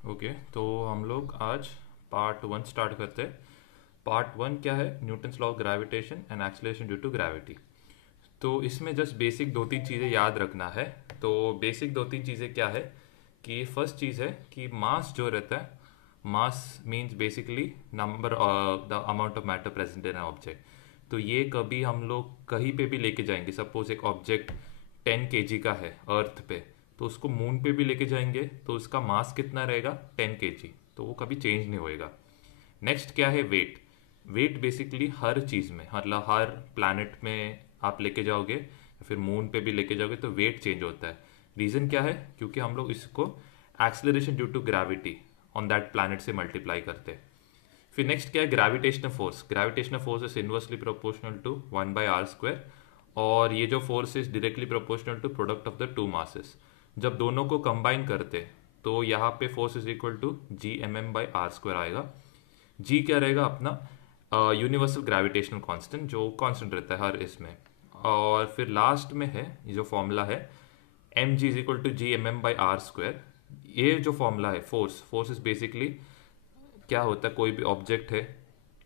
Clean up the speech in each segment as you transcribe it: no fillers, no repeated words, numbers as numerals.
Okay, तो हम लोग आज पार्ट वन स्टार्ट करते हैं। पार्ट वन क्या है? Newton's law of gravitation and acceleration due to gravity. तो इसमें जस्ट बेसिक दो तीन चीज़ें याद रखना है। तो बेसिक दो तीन चीज़ें क्या है कि फर्स्ट चीज़ है कि मास जो रहता है, mass means basically number the amount of matter present in object. तो ये कभी हम लोग कहीं पे भी लेके जाएंगे, सपोज एक ऑब्जेक्ट 10 kg का है अर्थ पे, तो उसको मून पे भी लेके जाएंगे तो उसका मास कितना रहेगा? 10 kg। तो वो कभी चेंज नहीं होएगा। नेक्स्ट क्या है? वेट। वेट बेसिकली हर चीज़ में, मतलब हर प्लैनेट में आप लेके जाओगे या फिर मून पे भी लेके जाओगे तो वेट चेंज होता है। रीज़न क्या है? क्योंकि हम लोग इसको acceleration due to gravity on that planet से मल्टीप्लाई करते हैं। फिर नेक्स्ट क्या है? Gravitational force. Gravitational force is inversely proportional to 1/r²। और ये जो force is directly proportional to product of the two masses. जब दोनों को कंबाइन करते तो यहाँ पे force is equal to Gmm/r² आएगा। जी क्या रहेगा अपना? यूनिवर्सल ग्रेविटेशनल कांस्टेंट, जो कांस्टेंट रहता है हर इसमें। और फिर लास्ट में है ये जो फॉर्मूला है, mg = Gmm/r²। ये जो फॉर्मूला है फोर्स, फोर्स इज बेसिकली क्या होता है, कोई भी ऑब्जेक्ट है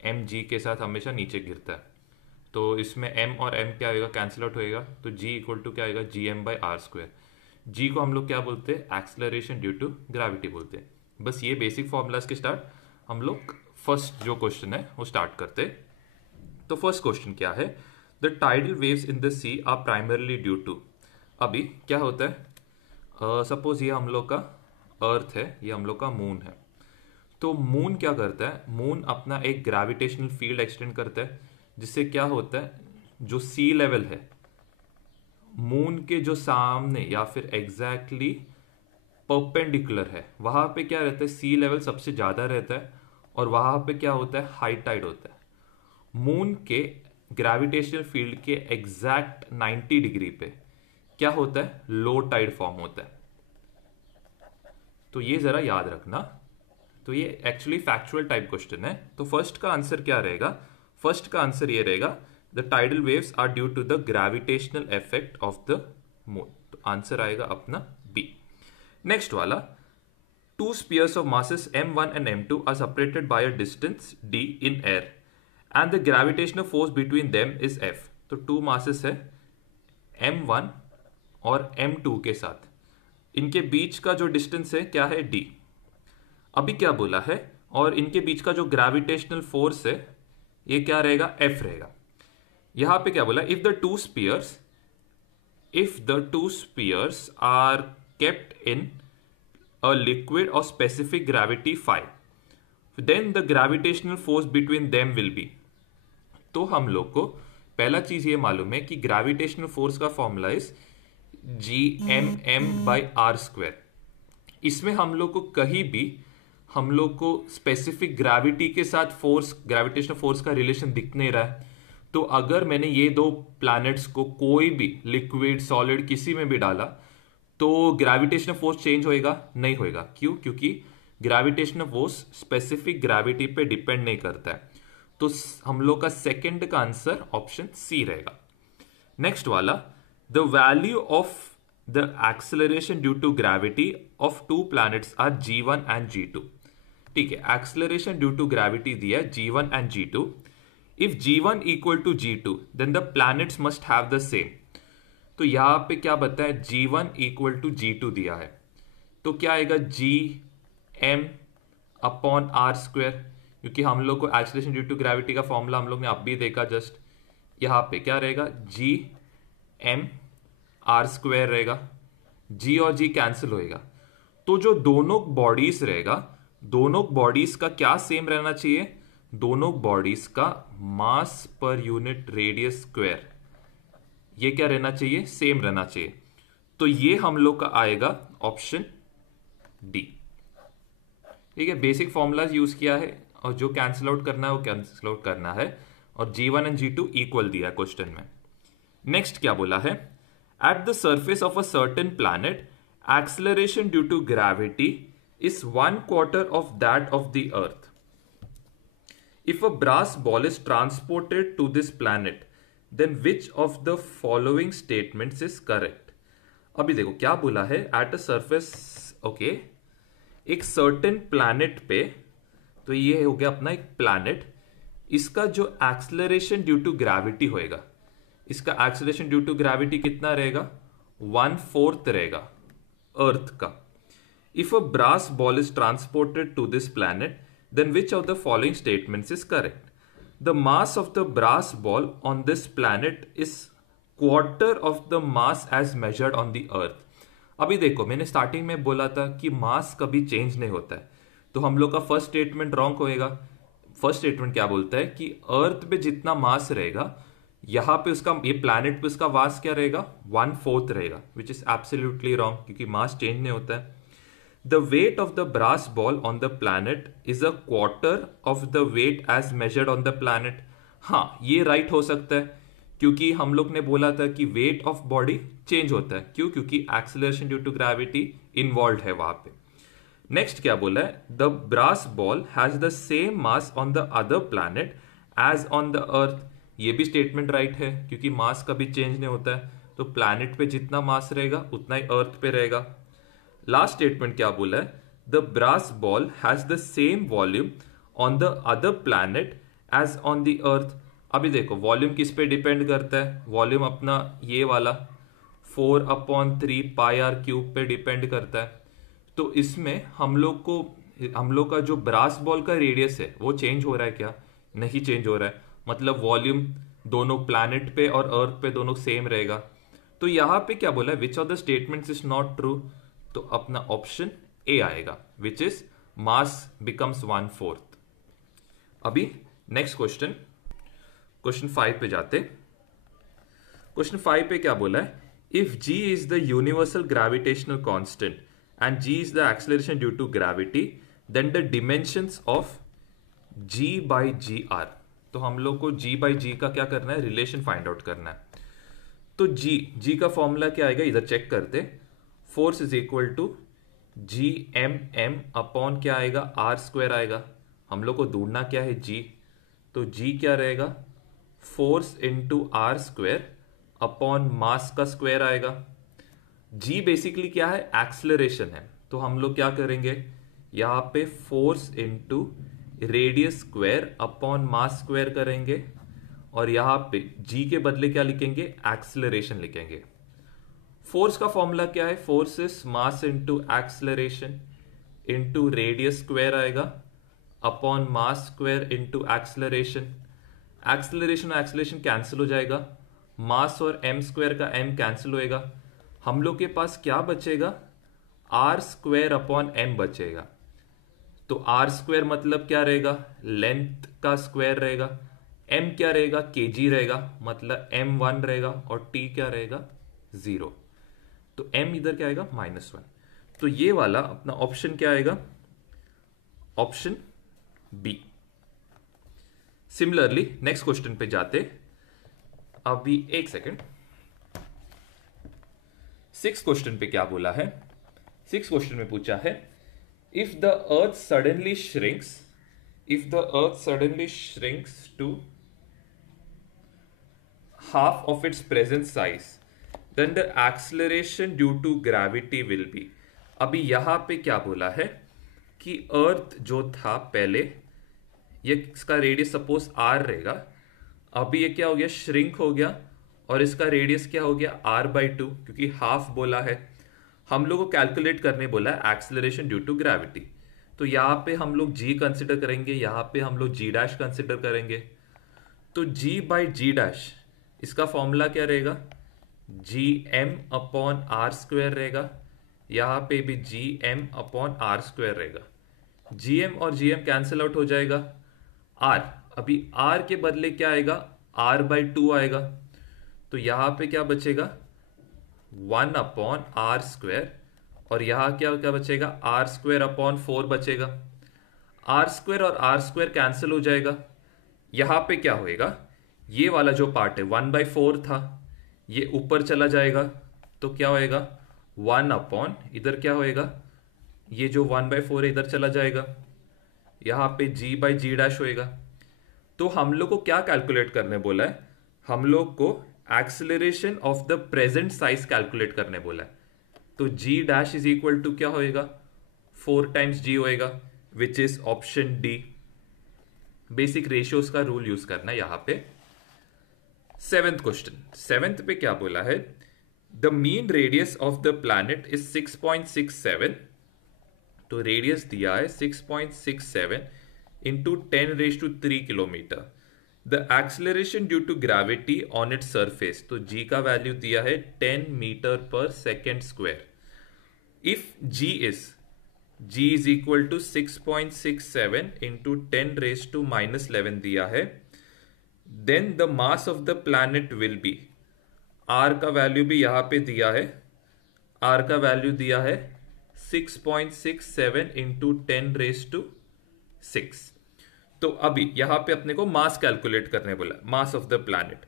एम जी के साथ हमेशा नीचे गिरता है। तो इसमें m और m क्या होगा? कैंसिल आउट होएगा। तो g इक्वल टू क्या आएगा? Gm/r²। g को हम लोग क्या बोलते हैं? एक्सलरेशन ड्यू टू ग्रेविटी बोलते हैं। बस ये बेसिक फॉर्मूलाज के स्टार्ट हम लोग फर्स्ट जो क्वेश्चन है वो स्टार्ट करते हैं। तो फर्स्ट क्वेश्चन क्या है? The tidal waves in the sea are primarily due to. अभी क्या होता है, सपोज ये हम लोग का अर्थ है, ये हम लोग का मून है। तो मून क्या करता है? मून अपना एक ग्रेविटेशनल फील्ड एक्सटेंड करता है, जिससे क्या होता है, जो सी लेवल है मून के जो सामने या फिर एग्जैक्टली परपेंडिकुलर है, वहां पे क्या रहता है? सी लेवल सबसे ज्यादा रहता है और वहां पे क्या होता है? हाई टाइड होता है। मून के ग्रेविटेशनल फील्ड के एग्जैक्ट 90 डिग्री पे क्या होता है? लो टाइड फॉर्म होता है। तो ये जरा याद रखना। तो ये एक्चुअली फैक्चुअल टाइप क्वेश्चन है। तो फर्स्ट का आंसर क्या रहेगा? फर्स्ट का आंसर ये रहेगा, the tidal waves are due to the gravitational effect of the moon. तो आंसर आएगा अपना बी। नेक्स्ट वाला, two spheres of masses m1 and m2 are separated by a distance d in air and the gravitational force between them is f। तो to masses है m1 और m2 के साथ, इनके बीच का जो डिस्टेंस है क्या है? d। अभी क्या बोला है? और इनके बीच का जो ग्रेविटेशनल फोर्स है ये क्या रहेगा? f रहेगा। यहां पे क्या बोला? if the two spheres are kept in a liquid of specific gravity phi, then the gravitational force between them will be। तो हम लोग को पहला चीज ये मालूम है कि ग्रेविटेशनल फोर्स का फॉर्मूला इज Gmm/r²। इसमें हम लोग को कहीं भी हम लोग को स्पेसिफिक ग्रेविटी के साथ फोर्स, ग्रेविटेशनल फोर्स का रिलेशन दिख नहीं रहा है। तो अगर मैंने ये दो प्लैनेट्स को कोई भी लिक्विड सॉलिड किसी में भी डाला तो ग्रेविटेशनल फोर्स चेंज होएगा? नहीं होएगा। क्यों? क्योंकि ग्रेविटेशनल फोर्स स्पेसिफिक ग्रेविटी पे डिपेंड नहीं करता है। तो हम लोग का सेकंड का आंसर ऑप्शन सी रहेगा। नेक्स्ट वाला, the value of the acceleration due to gravity of two planets are G1 and G2। ठीक है, एक्सेलरेशन ड्यू टू ग्रेविटी दिया है G1 and G2। If G1 equal to G2 then the planets must have the same. तो यहां पे क्या बताया? G1 equal to G2 दिया है, तो क्या आएगा? Gm/r²। क्योंकि हम लोग को एक्सेलरेशन ड्यू टू ग्रेविटी का फॉर्मूला हम लोग ने अब भी देखा जस्ट। यहां पे क्या रहेगा? Gm/r² रहेगा। G और G कैंसिल होएगा। तो जो दोनों बॉडीज रहेगा, दोनों बॉडीज का क्या सेम रहना चाहिए? दोनों बॉडीज का मास पर यूनिट रेडियस स्क्वायर, ये क्या रहना चाहिए? सेम रहना चाहिए। तो ये हम लोग का आएगा ऑप्शन डी। ठीक है, बेसिक फॉर्मूलाज यूज किया है और जो कैंसिल आउट करना है वो कैंसिल आउट करना है। और G1 एंड G2 इक्वल दिया है क्वेश्चन में। नेक्स्ट क्या बोला है? At the surface of a certain planet acceleration due to gravity is 1/4 of that of the earth. If a brass ball is transported to this planet then which of the following statements is correct. अभी देखो क्या बोला है, at a surface. Okay, एक certain planet पे, तो ये हो गया अपना एक प्लैनेट, इसका जो एक्सेलरेशन ड्यू टू ग्रेविटी होएगा, इसका एक्सेलरेशन ड्यू टू ग्रेविटी कितना रहेगा, 1/4 रहेगा अर्थ का. If a brass ball is transported to this planet, then which of the following statements is correct. The mass of the brass ball on this planet is quarter of the mass as measured on the earth. अभी देखो, मैंने starting में बोला था कि मास कभी change नहीं होता है, तो हम लोग का फर्स्ट स्टेटमेंट रॉन्ग होएगा. फर्स्ट स्टेटमेंट क्या बोलता है कि अर्थ पे जितना मास रहेगा, यहां पे उसका, ये प्लैनेट पे उसका मास क्या रहेगा, 1/4 रहेगा, विच इज एब्सोल्युटली रॉन्ग, क्योंकि मास चेंज नहीं होता है. The weight of the brass ball on the planet is a quarter of the weight as measured on the planet. हाँ, ये राइट हो सकता है, क्योंकि हम लोग ने बोला था कि वेट ऑफ बॉडी चेंज होता है. क्यों? क्योंकि acceleration due to gravity involve है वहां पे. नेक्स्ट क्या बोला है, the brass ball has the same mass on the other planet as on the earth. ये भी स्टेटमेंट राइट है, क्योंकि मास कभी चेंज नहीं होता है, तो प्लैनेट पे जितना मास रहेगा उतना ही अर्थ पे रहेगा. लास्ट स्टेटमेंट क्या बोला है, the brass ball has the same volume on the other planet as on the earth. अभी देखो, वॉल्यूम किस पे डिपेंड करता है, वॉल्यूम अपना ये वाला 4/3 पाई आर क्यूब पे डिपेंड करता है. तो इसमें हम लोग का जो ब्रास बॉल का रेडियस है वो चेंज हो रहा है क्या, नहीं चेंज हो रहा है. मतलब वॉल्यूम दोनों प्लैनेट पे और अर्थ पे दोनों सेम रहेगा. तो यहां पे क्या बोला है, विच of the statements is not true, तो अपना ऑप्शन ए आएगा, विच इज मास बिकम्स 1/4. अभी नेक्स्ट क्वेश्चन 5 पे जाते. क्वेश्चन 5 पे क्या बोला है, if g is the universal gravitational constant and g is the acceleration due to gravity, then the dimensions of g by g are. तो हम लोग को g बाई जी का क्या करना है, रिलेशन फाइंड आउट करना है. तो g का फॉर्मूला क्या आएगा, इधर चेक करते. Force is equal to G M M upon क्या आएगा, r² आएगा. हम लोग को ढूंढना क्या है, g. तो g क्या रहेगा, force into r² upon mass का स्क्वायर आएगा. g बेसिकली क्या है, एक्सेलरेशन है. तो हम लोग क्या करेंगे, यहां पे force into radius square upon mass square करेंगे, और यहां पे g के बदले क्या लिखेंगे, एक्सेलरेशन लिखेंगे. फोर्स का फॉर्मूला क्या है, force is mass into acceleration into radius square आएगा upon mass square into acceleration. Acceleration और एक्सेलरेशन कैंसिल हो जाएगा, मास और m² का m कैंसिल होएगा. हम लोग के पास क्या बचेगा, r² अपॉन m बचेगा. तो r² मतलब क्या रहेगा, लेंथ का स्क्वायर रहेगा. m क्या रहेगा, kg रहेगा, मतलब m1 रहेगा, और t क्या रहेगा, 0. तो m इधर क्या आएगा, -1. तो ये वाला अपना ऑप्शन क्या आएगा, option B. Similarly next question पे जाते. अभी एक सेकेंड. 6 क्वेश्चन पे क्या बोला है, 6 क्वेश्चन में पूछा है, if the earth suddenly shrinks to half of its present size, then the acceleration due to gravity will be. अभी यहां पे क्या बोला है कि अर्थ जो था पहले, ये इसका रेडियस सपोज r रहेगा. अभी ये क्या हो गया, श्रिंक हो गया, और इसका रेडियस क्या हो गया, r/2, क्योंकि हाफ बोला है. हम लोग को कैलकुलेट करने बोला है एक्सेलरेशन ड्यू टू ग्रेविटी. तो यहाँ पे हम लोग g कंसिडर करेंगे, यहाँ पे हम लोग g' कंसिडर करेंगे. तो g बाई g', इसका फॉर्मूला क्या रहेगा, gm अपॉन r² रहेगा. यहाँ पे भी gm अपॉन r² रहेगा. gm और gm कैंसिल आउट हो जाएगा. r, अभी r के बदले क्या आएगा, r/2 आएगा. तो यहां पे क्या बचेगा, 1 अपॉन r², और यहां क्या क्या बचेगा, r² अपॉन 4 बचेगा. r² और r² कैंसिल हो जाएगा. यहां पे क्या होएगा, ये वाला जो पार्ट है 1/4 था, ये ऊपर चला जाएगा. तो क्या होएगा, 1 अपॉन, इधर क्या होएगा, ये जो 1/4 है इधर चला जाएगा. यहां पे g बाई g' होएगा. तो हम लोग को क्या कैलकुलेट करने बोला है, हम लोग को acceleration of the present size calculate करने बोला है. तो g' इज इक्वल टू क्या होएगा, 4 टाइम्स जी होएगा, which is option D. Basic ratios का रूल यूज करना यहां पे। सेवेंथ क्वेश्चन, सेवेंथ पे क्या बोला है, the mean radius of the planet is 6.67। तो रेडियस दिया है 6.67 into 10⁻³ kilometre. The acceleration due to gravity on its surface, तो जी का वैल्यू दिया है 10 मीटर पर second square. If g is equal to 6.67 into 10⁻⁻11 दिया है, then the mass of the planet will be, r का वैल्यू भी यहां पे दिया है, r का वैल्यू दिया है 6.67 इंटू 10⁻⁶। तो अभी यहां पे अपने को मास कैलकुलेट करने बोला, मास ऑफ द प्लैनेट।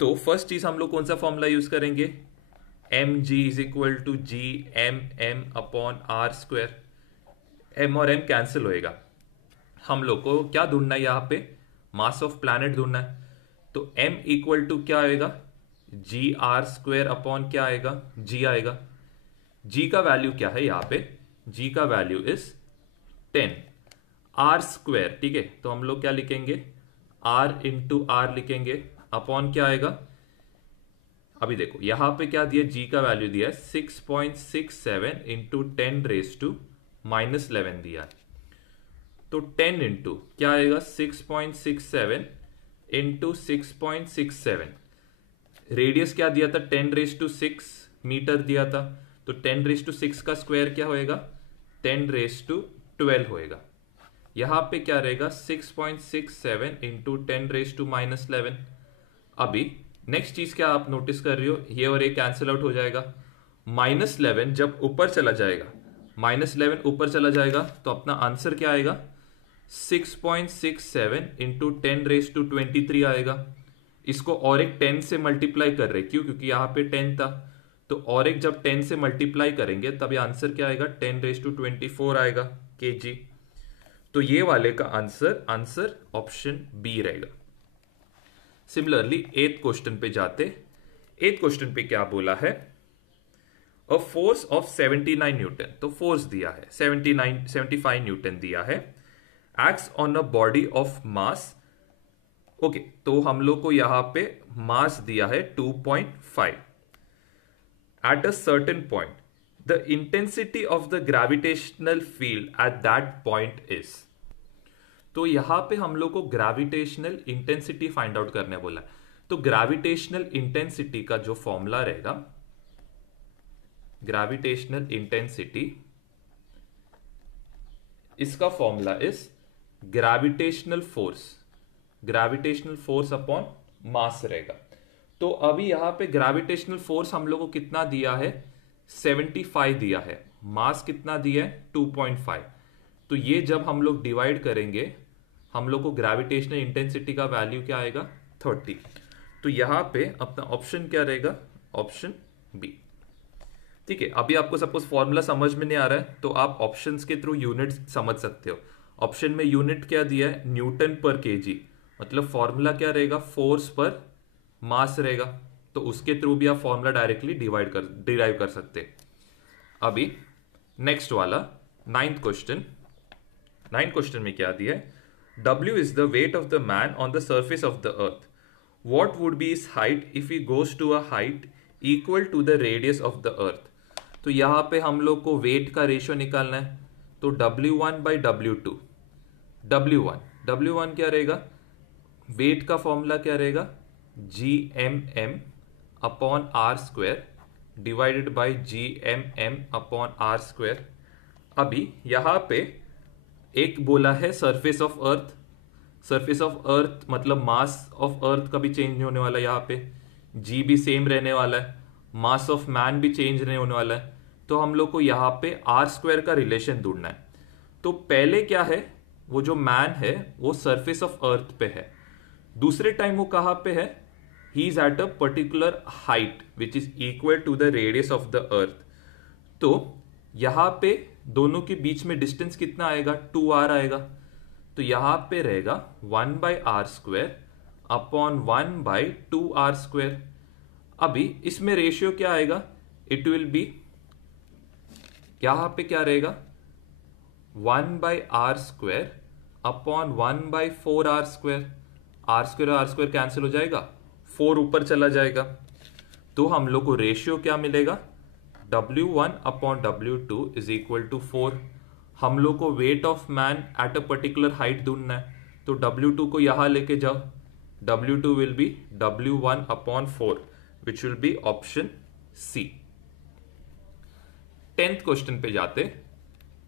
तो फर्स्ट चीज हम लोग कौन सा फॉर्मूला यूज करेंगे, mg is equal to G M M upon R square. m और m कैंसिल होएगा, हम लोग को क्या ढूंढना है यहां पे, मास ऑफ प्लैनेट ढूंढना है। तो m इक्वल टू क्या आएगा, जी आर स्क्वायर अपॉन क्या आएगा, g आएगा। g का वैल्यू क्या है यहां पे, g का वैल्यू इज 10 आर स्क्वायर, ठीक है। तो हम लोग क्या लिखेंगे, r इंटू आर लिखेंगे, अपॉन क्या आएगा, अभी देखो यहां पे क्या दिया, g का वैल्यू दिया है 6.67 इंटू 10⁻⁻11 दिया है। तो 10 इंटू क्या आएगा, 6.67 इंटू 6.67, रेडियस क्या दिया था 10⁻6 मीटर दिया था, तो 10⁻6 का स्क्वायर क्या होएगा, 10⁻12 होएगा। यहां पे क्या रहेगा 6.67 इंटू 10⁻⁻11। अभी नेक्स्ट चीज क्या आप नोटिस कर रही हो, ये और ये कैंसिल आउट हो जाएगा। -11 जब ऊपर चला जाएगा, -11 ऊपर चला जाएगा तो अपना आंसर क्या आएगा, 6.67 इंटू 10⁻23 आएगा। इसको और एक 10 से मल्टीप्लाई कर रहे, क्यों, क्योंकि यहां पे 10 था, तो और एक जब 10 से मल्टीप्लाई करेंगे तब ये आंसर क्या आएगा, 10⁻24 आएगा kg। तो ये वाले का आंसर ऑप्शन बी रहेगा। सिमिलरली 8th क्वेश्चन पे जाते, 8th क्वेश्चन पे क्या बोला है, अ फोर्स ऑफ 79 न्यूटन, तो फोर्स दिया है 75 न्यूटन दिया है, acts on a body of mass, okay. तो हम लोग को यहां पे मास दिया है 2.5। At a certain point the intensity of the gravitational field at that point is, तो यहां पे हम लोग को ग्रेविटेशनल इंटेंसिटी फाइंड आउट करने बोला। तो ग्रेविटेशनल इंटेंसिटी का जो फॉर्मूला रहेगा, ग्रेविटेशनल इंटेंसिटी, इसका formula is gravitational force upon mass रहेगा। तो अभी यहां पे ग्रेविटेशनल फोर्स हम लोग को कितना दिया है, 75 दिया है, मास कितना दिया है 2.5। तो ये जब हम लोग डिवाइड करेंगे, हम लोग को ग्रेविटेशनल इंटेंसिटी का वैल्यू क्या आएगा, 30। तो यहां पे अपना ऑप्शन क्या रहेगा, ऑप्शन बी, ठीक है। अभी आपको सपोज फॉर्मूला समझ में नहीं आ रहा है तो आप ऑप्शंस के थ्रू यूनिट समझ सकते हो। ऑप्शन में यूनिट क्या दिया है, न्यूटन पर केजी, मतलब फॉर्मूला क्या रहेगा, फोर्स पर मास रहेगा, तो उसके थ्रू भी आप फॉर्मूला डायरेक्टली डिराइव कर सकते। अभी नेक्स्ट वाला 9th क्वेश्चन में क्या दिया है, W is the weight of the man on the surface of the earth. What would be his height if he goes to a height equal to the radius of the earth? तो यहां पे हम लोग को wait का ratio निकालना है, तो W1 by W2, W1 क्या रहेगा, वेट का फॉर्मूला क्या रहेगा, GMM upon R square divided by GMM upon R square. अभी यहां पे एक बोला है सरफेस ऑफ अर्थ मतलब मास ऑफ अर्थ का भी चेंज नहीं होने वाला, यहाँ पे जी भी सेम रहने वाला है, मास ऑफ मैन भी चेंज नहीं होने वाला है। तो हम लोग को यहाँ पे आर स्क्वायर का रिलेशन ढूंढना है। तो पहले क्या है, वो जो मैन है वो सरफेस ऑफ अर्थ पे है, दूसरे टाइम वो कहाँ पे है, he is at a particular height which is equal to the radius of the earth. तो यहां पे दोनों के बीच में डिस्टेंस कितना आएगा, 2r आएगा। तो यहां पे रहेगा 1/r² अपॉन 1/2r²। अभी इसमें रेशियो क्या आएगा, इट विल बी, यहां पे क्या रहेगा, 1/r² upon 1/4r²। R square और आर स्क्वायर कैंसिल हो जाएगा, 4 ऊपर चला जाएगा, तो हम लोग को रेशियो क्या मिलेगा, W1 upon W2 is equal to 4। हम लोग को weight of man at a particular height ढूंढना है, तो W2 को यहां लेके जाओ, W2 will be W1 upon 4 which will be option C. 10th question पे जाते।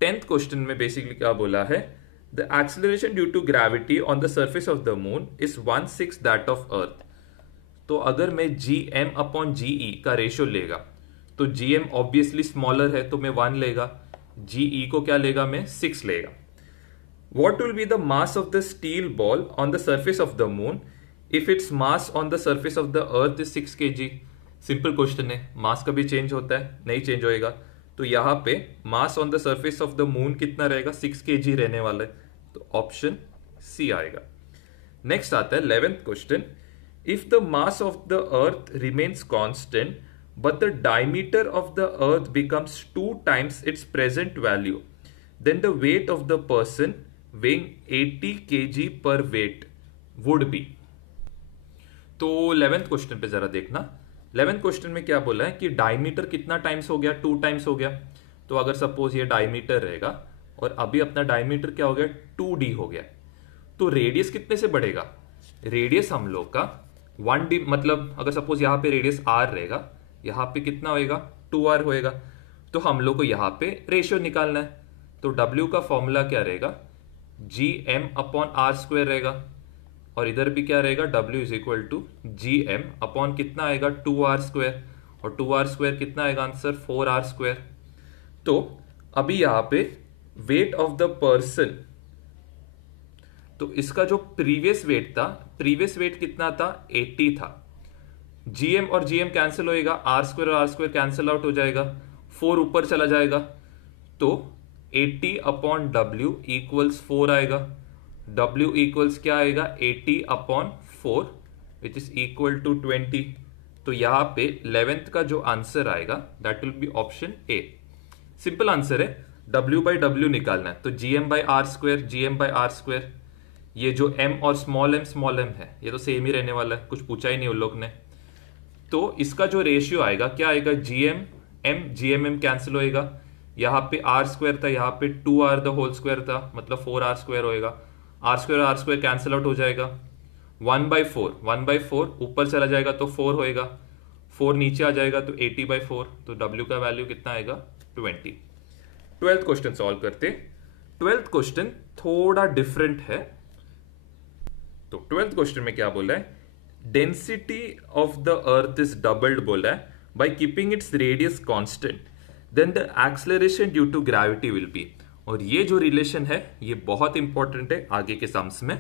10th क्वेश्चन में बेसिकली क्या बोला है, the acceleration due to gravity on the surface of the moon is 1/6 that of earth. तो अगर मैं GM अपॉन GE का रेशियो लेगा, तो GM ऑब्वियसली स्मॉलर है तो मैं 1 लेगा, GE को क्या लेगा मैं 6 लेगा। What will be the mass of the steel ball on the surface of the moon if its mass on the surface of the earth is 6 kg? Simple question है, मास कभी चेंज होता है, नहीं चेंज होएगा, तो यहां पे मास on the surface of the moon कितना रहेगा, 6 kg रहने वाला है, तो ऑप्शन सी आएगा। नेक्स्ट आता है 11th question, if the mass of the earth remains constant but the diameter of the earth becomes 2 times its present value, then the weight of the person weighing 80 kg per weight would be। तो 11th question पे जरा देखना। 11th question में क्या बोला है कि diameter कितना टाइम्स हो गया, 2 टाइम्स हो गया। तो अगर सपोज ये डायमीटर रहेगा और अभी अपना डायमीटर क्या हो गया, 2d हो गया, तो रेडियस कितने से बढ़ेगा, रेडियस हम लोग का 1d, मतलब अगर सपोज यहां पे रेडियस r रहेगा, यहां पे कितना होएगा 2r होएगा, तो हम लोग को यहां पे रेशियो निकालना है। तो W का फॉर्मूला क्या रहेगा, GM अपॉन r² रहेगा, और इधर भी क्या रहेगा, W is equal to GM upon कितना आएगा 2r², और 2r² कितना आएगा आंसर 4r²। तो अभी यहां पे वेट ऑफ द पर्सन, तो इसका जो प्रीवियस वेट था, प्रीवियस वेट कितना था 80 था, GM और GM कैंसिल होएगा, r² और r² कैंसिल आउट हो जाएगा, 4 ऊपर चला जाएगा, तो 80 अपॉन W इक्वल्स 4 आएगा। W इक्वल्स क्या आएगा 80 upon 4 which is equal to 20। तो यहां पे 11th का जो आंसर आएगा that will be option A. Simple answer है, W बाई W निकालना है, तो GM by r², GM by r², ये जो M और स्मॉल m है ये तो सेम ही रहने वाला है, कुछ पूछा ही नहीं उन लोग ने। तो इसका जो रेशियो आएगा क्या आएगा, GM कैंसिल होएगा, यहाँ पे r² था, यहाँ पे 2r द होल स्क्वायर था, मतलब 4r² होएगा, r² और r² कैंसिल आउट हो जाएगा, 1/4 ऊपर चला जाएगा तो 4 होएगा, 4 नीचे आ जाएगा तो 80/4, तो W का वैल्यू कितना आएगा 20। 12th क्वेश्चन सॉल्व करते। 12th क्वेश्चन थोड़ा डिफरेंट है। तो 12th क्वेश्चन में क्या बोला है, density of the earth is doubled बोला है by keeping its radius constant, then the acceleration due to gravity will be. और ये जो रिलेशन है ये बहुत इंपॉर्टेंट है आगे के सम्स में।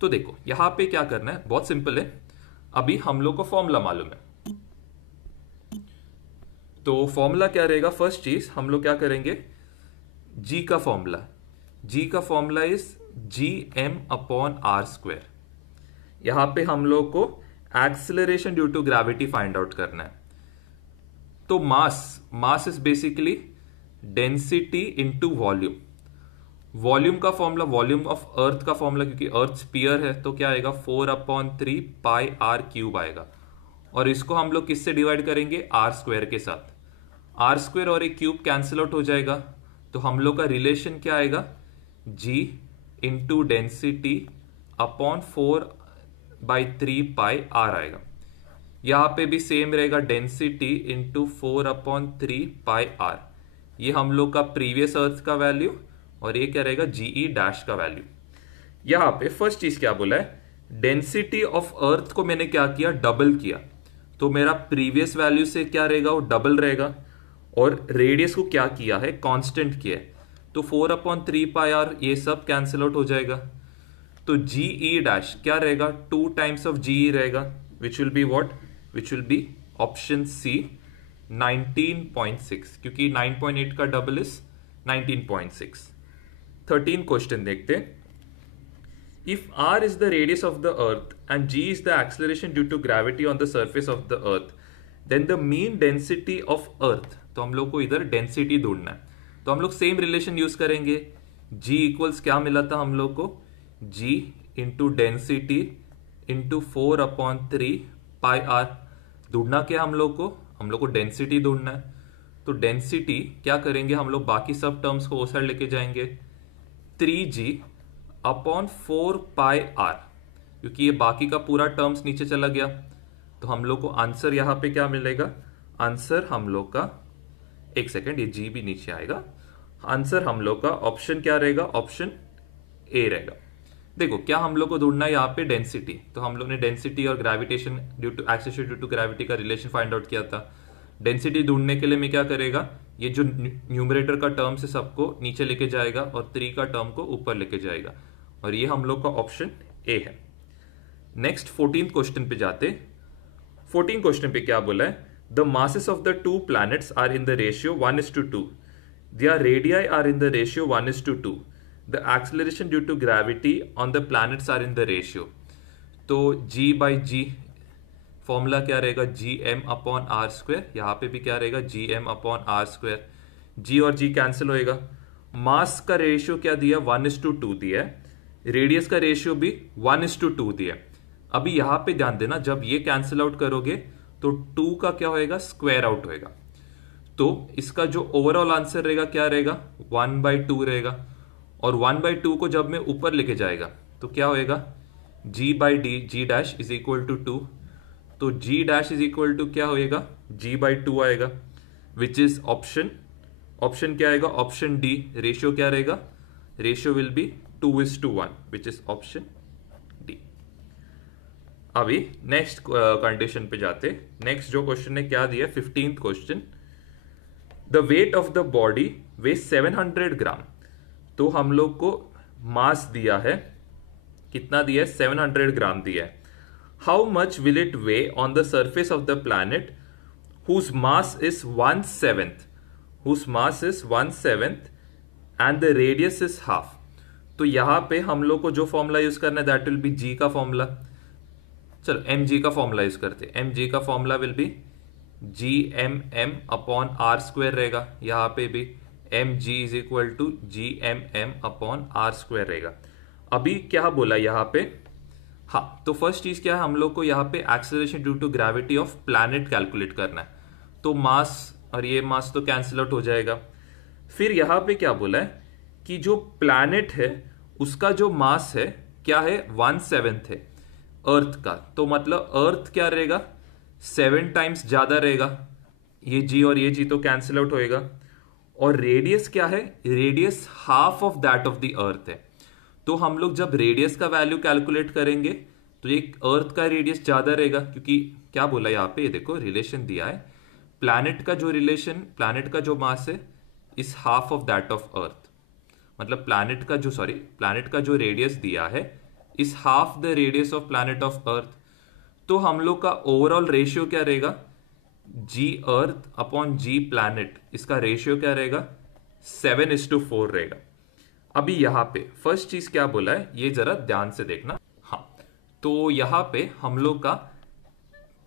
तो देखो यहां पे क्या करना है, बहुत सिंपल है, अभी हम लोग को फॉर्मूला मालूम है, तो फॉर्मूला क्या रहेगा, फर्स्ट चीज हम लोग क्या करेंगे, G का formula is GM upon r²। यहां पे हम लोग को acceleration due to gravity find out करना है। तो mass is basically density into volume. Volume का फॉर्मूला, वॉल्यूम ऑफ अर्थ का फॉर्मूला, क्योंकि अर्थ स्पीयर है तो क्या आएगा 4/3 पाई r³ आएगा, और इसको हम लोग किससे डिवाइड करेंगे, r² के साथ, r² और एक क्यूब कैंसिल आउट हो जाएगा, तो हम लोग का रिलेशन क्या आएगा, G into density upon 4/3 pi r आएगा। यहां पे भी सेम रहेगा, डेंसिटी इंटू 4/3 पाई r, ये हम लोग का प्रीवियस अर्थ का वैल्यू, और ये क्या रहेगा GE डैश का वैल्यू। यहां पे फर्स्ट चीज क्या बोला है, डेंसिटी ऑफ अर्थ को मैंने क्या किया, डबल किया, तो मेरा प्रीवियस वैल्यू से क्या रहेगा, वो डबल रहेगा, और रेडियस को क्या किया है, कांस्टेंट किया है, तो 4/3 पाई r ये सब कैंसिल आउट हो जाएगा, तो GE डैश क्या रहेगा, 2 टाइम्स ऑफ GE रहेगा, which will be what, which will be option C 19.6, क्योंकि 9.8 का डबल इज 19.6। 13 क्वेश्चन देखते हैं, if r is the radius of the earth and g is the acceleration due to gravity on the surface of the earth, then the mean density of earth, तो हम लोग को इधर density ढूंढना है, तो हम लोग सेम रिलेशन यूज करेंगे। जी इक्वल्स क्या मिला था हम लोग को, G into density into 4/3 pi R. ढूंढना क्या हम लोग को डेंसिटी ढूंढना है। तो डेंसिटी क्या करेंगे हम लोग, बाकी सब टर्म्स को वो साइड लेके जाएंगे, 3g/4 पाई आर, क्योंकि ये बाकी का पूरा टर्म्स नीचे चला गया। तो हम लोग को आंसर यहां पे क्या मिलेगा, आंसर हम लोग का, एक सेकेंड, ये जी भी नीचे आएगा। आंसर हम लोग का ऑप्शन क्या रहेगा, ऑप्शन ए रहेगा। देखो क्या हम लोग को ढूंढना है यहाँ पे डेंसिटी, तो हम लोग ने डेंसिटी और gravitation due to acceleration due to gravity का रिलेशन फाइंड आउट किया था। डेंसिटी ढूंढने के लिए मैं क्या करेगा, ये जो न्यूमरेटर का टर्म से सबको नीचे लेके जाएगा और 3 का टर्म को ऊपर लेके जाएगा, और ये हम लोग का ऑप्शन ए है। नेक्स्ट 14th क्वेश्चन पे जाते। 14th क्वेश्चन पे क्या बोला है, the masses of the two planets are in the ratio 1:2. Their radii are in the ratio 1:2. The acceleration due to gravity on the planets are in the ratio. तो g by g formula क्या रहेगा, gm/r²। यहाँ पे भी क्या रहेगा, gm/r²। g और g cancel होएगा। मास का रेशियो क्या दिया, 1:2 दिया है। रेडियस का रेशियो भी 1:2 दिया है। अभी यहाँ पे ध्यान देना, जब ये कैंसिल आउट करोगे तो 2 का क्या होएगा, स्क्वायर आउट होएगा। तो इसका जो ओवरऑल आंसर रहेगा क्या रहेगा, 1/2 रहेगा। और 1/2 को जब मैं ऊपर लेके जाएगा तो क्या होएगा, g/d g' is equal to 2। तो g' इज इक्वल टू क्या होएगा, g/2 आएगा, विच इज ऑप्शन, ऑप्शन क्या आएगा, ऑप्शन डी। रेशियो क्या रहेगा, ratio will be 2:1, which is option D. अभी नेक्स्ट कंडीशन पे जाते। नेक्स्ट जो क्वेश्चन ने क्या दिया, 15th question, the weight of the body weigh 700 gram. तो हम लोग को मास दिया है, कितना दिया है, 700 ग्राम दिया है। How much will it weigh on the surface of the planet whose mass is 1/7, whose mass is 1/7 and the radius is half. तो यहां पे हम लोग को जो फॉर्मूला यूज करना है दैट विल बी जी का फॉर्मूला। चलो mg का फॉर्मूला यूज करते हैं। mg का फॉर्मूला विल बी gmm/r² रहेगा। यहां पे भी mg is equal to gmm/r² रहेगा। अभी क्या बोला यहाँ पे, हाँ, तो फर्स्ट चीज क्या है, हम लोग को यहाँ पे acceleration due to gravity of planet calculate करना है। तो मास और ये मास तो कैंसिल आउट हो जाएगा। फिर यहाँ पे क्या बोला है कि जो प्लैनेट है उसका जो मास है क्या है, 1/7 है अर्थ का। तो मतलब अर्थ क्या रहेगा, 7 टाइम्स ज्यादा रहेगा। ये जी और ये जी तो कैंसिल आउट होएगा। और रेडियस क्या है, radius half of that of the अर्थ है। तो हम लोग जब रेडियस का वैल्यू कैलकुलेट करेंगे तो ये अर्थ का रेडियस ज्यादा रहेगा, क्योंकि क्या बोला यहाँ पे, ये देखो रिलेशन दिया है, प्लैनेट का जो रिलेशन, प्लैनेट का जो मास है इस हाफ ऑफ दैट ऑफ अर्थ। मतलब प्लैनेट का जो रेडियस दिया है इस half the radius of planet of earth. तो हम लोग का ओवरऑल रेशियो क्या रहेगा, जी अर्थ अपॉन जी प्लैनेट, इसका रेशियो क्या रहेगा, 7:4 रहेगा। अभी यहां पे फर्स्ट चीज क्या बोला है ये जरा ध्यान से देखना। हाँ, तो यहां पे हम लोग का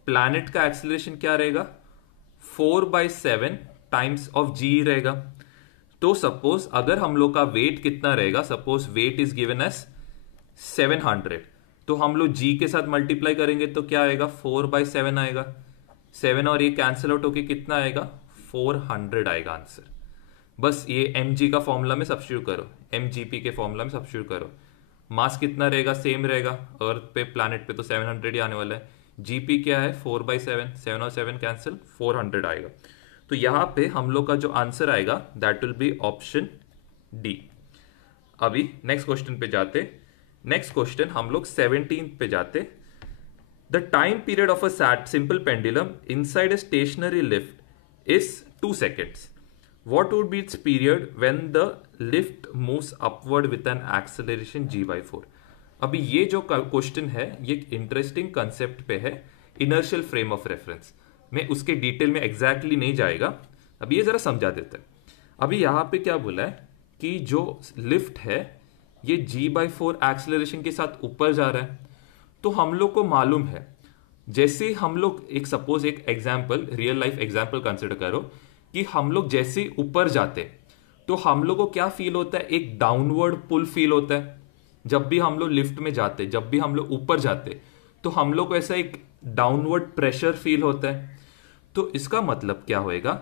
प्लैनेट का एक्सेलरेशन क्या रहेगा, 4/7 टाइम्स ऑफ जी रहेगा। तो सपोज अगर हम लोग का वेट कितना रहेगा, suppose weight is given as 700, तो हम लोग जी के साथ मल्टीप्लाई करेंगे तो क्या आएगा, 4/7 आएगा। 7 और ये कैंसिल आउट होके कितना आएगा, 400 आएगा आंसर। बस ये mg का फॉर्मूला में सब्स्टिट्यूट करो, mgp के फॉर्मूला में सब्स्टिट्यूट करो। मास कितना रहेगा, सेम रहेगा, अर्थ पे प्लैनेट पे तो 700 ही आने वाला है। gp क्या है, 4/7, 7 और 7 कैंसिल, 400 आएगा। तो यहां पे हम लोग का जो आंसर आएगा that will be option D. अभी नेक्स्ट क्वेश्चन पे जाते। नेक्स्ट क्वेश्चन हम लोग 17th पे जाते। The time period of a simple pendulum inside a stationary lift is 2 seconds. What would be its period when the lift moves upward with an acceleration g/4? अभी ये जो question है ये interesting concept पे है, inertial frame of reference में, उसके detail में एग्जैक्टली नहीं जाएगा, अभी ये जरा समझा देते हैं। अभी यहां पे क्या बोला है कि जो लिफ्ट है ये g/4 एक्सेलरेशन के साथ ऊपर जा रहा है। तो हम लोग को मालूम है, जैसे हम लोग एक सपोज एक example, real life example consider करो कि हम लोग जैसे ऊपर जाते तो हम लोग को क्या फील होता है, एक डाउनवर्ड पुल फील होता है। जब भी हम लोग लिफ्ट में जाते, जब भी हम लोग ऊपर जाते, तो हम लोग को ऐसा एक डाउनवर्ड प्रेशर फील होता है। तो इसका मतलब क्या होएगा,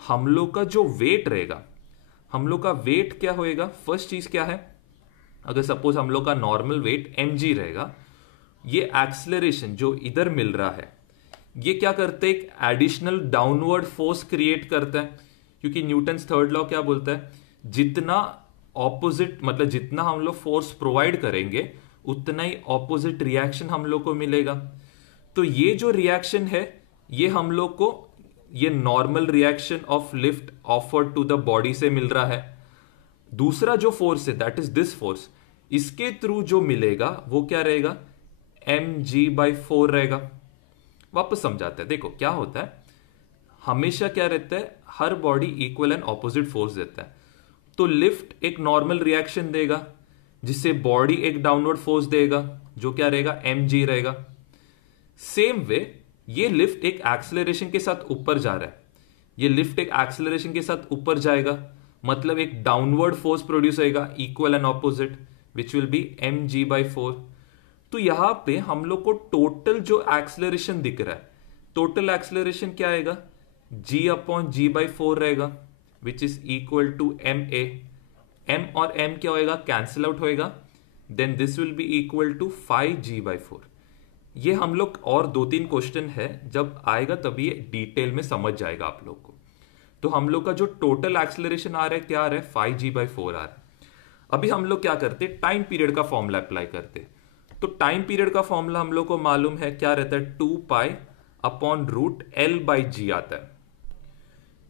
हम लोग का जो वेट रहेगा, हम लोग का वेट क्या होएगा, फर्स्ट चीज क्या है, अगर सपोज हम लोग का नॉर्मल वेट mg रहेगा, ये एक्सेलरेशन जो इधर मिल रहा है, ये क्या करते हैं, एक एडिशनल डाउनवर्ड फोर्स क्रिएट करता है। क्योंकि न्यूटन्स थर्ड लॉ क्या बोलता है, जितना ऑपोजिट, मतलब जितना हम लोग फोर्स प्रोवाइड करेंगे उतना ही ऑपोजिट रिएक्शन हम लोग को मिलेगा। तो ये जो रिएक्शन है, ये हम लोग को ये normal reaction of lift offered to the body से मिल रहा है। दूसरा जो फोर्स है, दैट इज दिस फोर्स, इसके थ्रू जो मिलेगा वो क्या रहेगा, mg/4 रहेगा। वापस समझाते हैं, देखो क्या होता है, हमेशा क्या रहता है, हर body equal and opposite force देता है। तो लिफ्ट एक नॉर्मल रिएक्शन देगा जिससे बॉडी एक डाउनवर्ड फोर्स देगा जो क्या रहेगा, mg रहेगा। सेम वे ये लिफ्ट एक एक्सेलरेशन के साथ ऊपर जा रहा है, ये लिफ्ट एक एक्सेलरेशन के साथ ऊपर जाएगा, मतलब एक डाउनवर्ड फोर्स प्रोड्यूस होगा equal and opposite, which will B mg/4। तो यहां पे हम लोग को टोटल जो एक्सेलरेशन दिख रहा है, टोटल एक्सेलरेशन क्या आएगा, g/g/4 रहेगा, which is equal to ma। m और m क्या होएगा, कैंसिल आउट होएगा, then this will be equal to 5g/4। ये हम लोग और 2-3 क्वेश्चन है, जब आएगा तभी ये डिटेल में समझ जाएगा आप लोग को। तो हम लोग का जो टोटल एक्सेलरेशन आ रहा है, क्या आ रहा है, 5g/4 आ रहा है। अभी हम लोग क्या करते, टाइम पीरियड का फॉर्मूला अप्लाई करते। तो टाइम पीरियड का फॉर्मूला हम लोग को मालूम है, क्या रहता है, 2π/L/g आता है।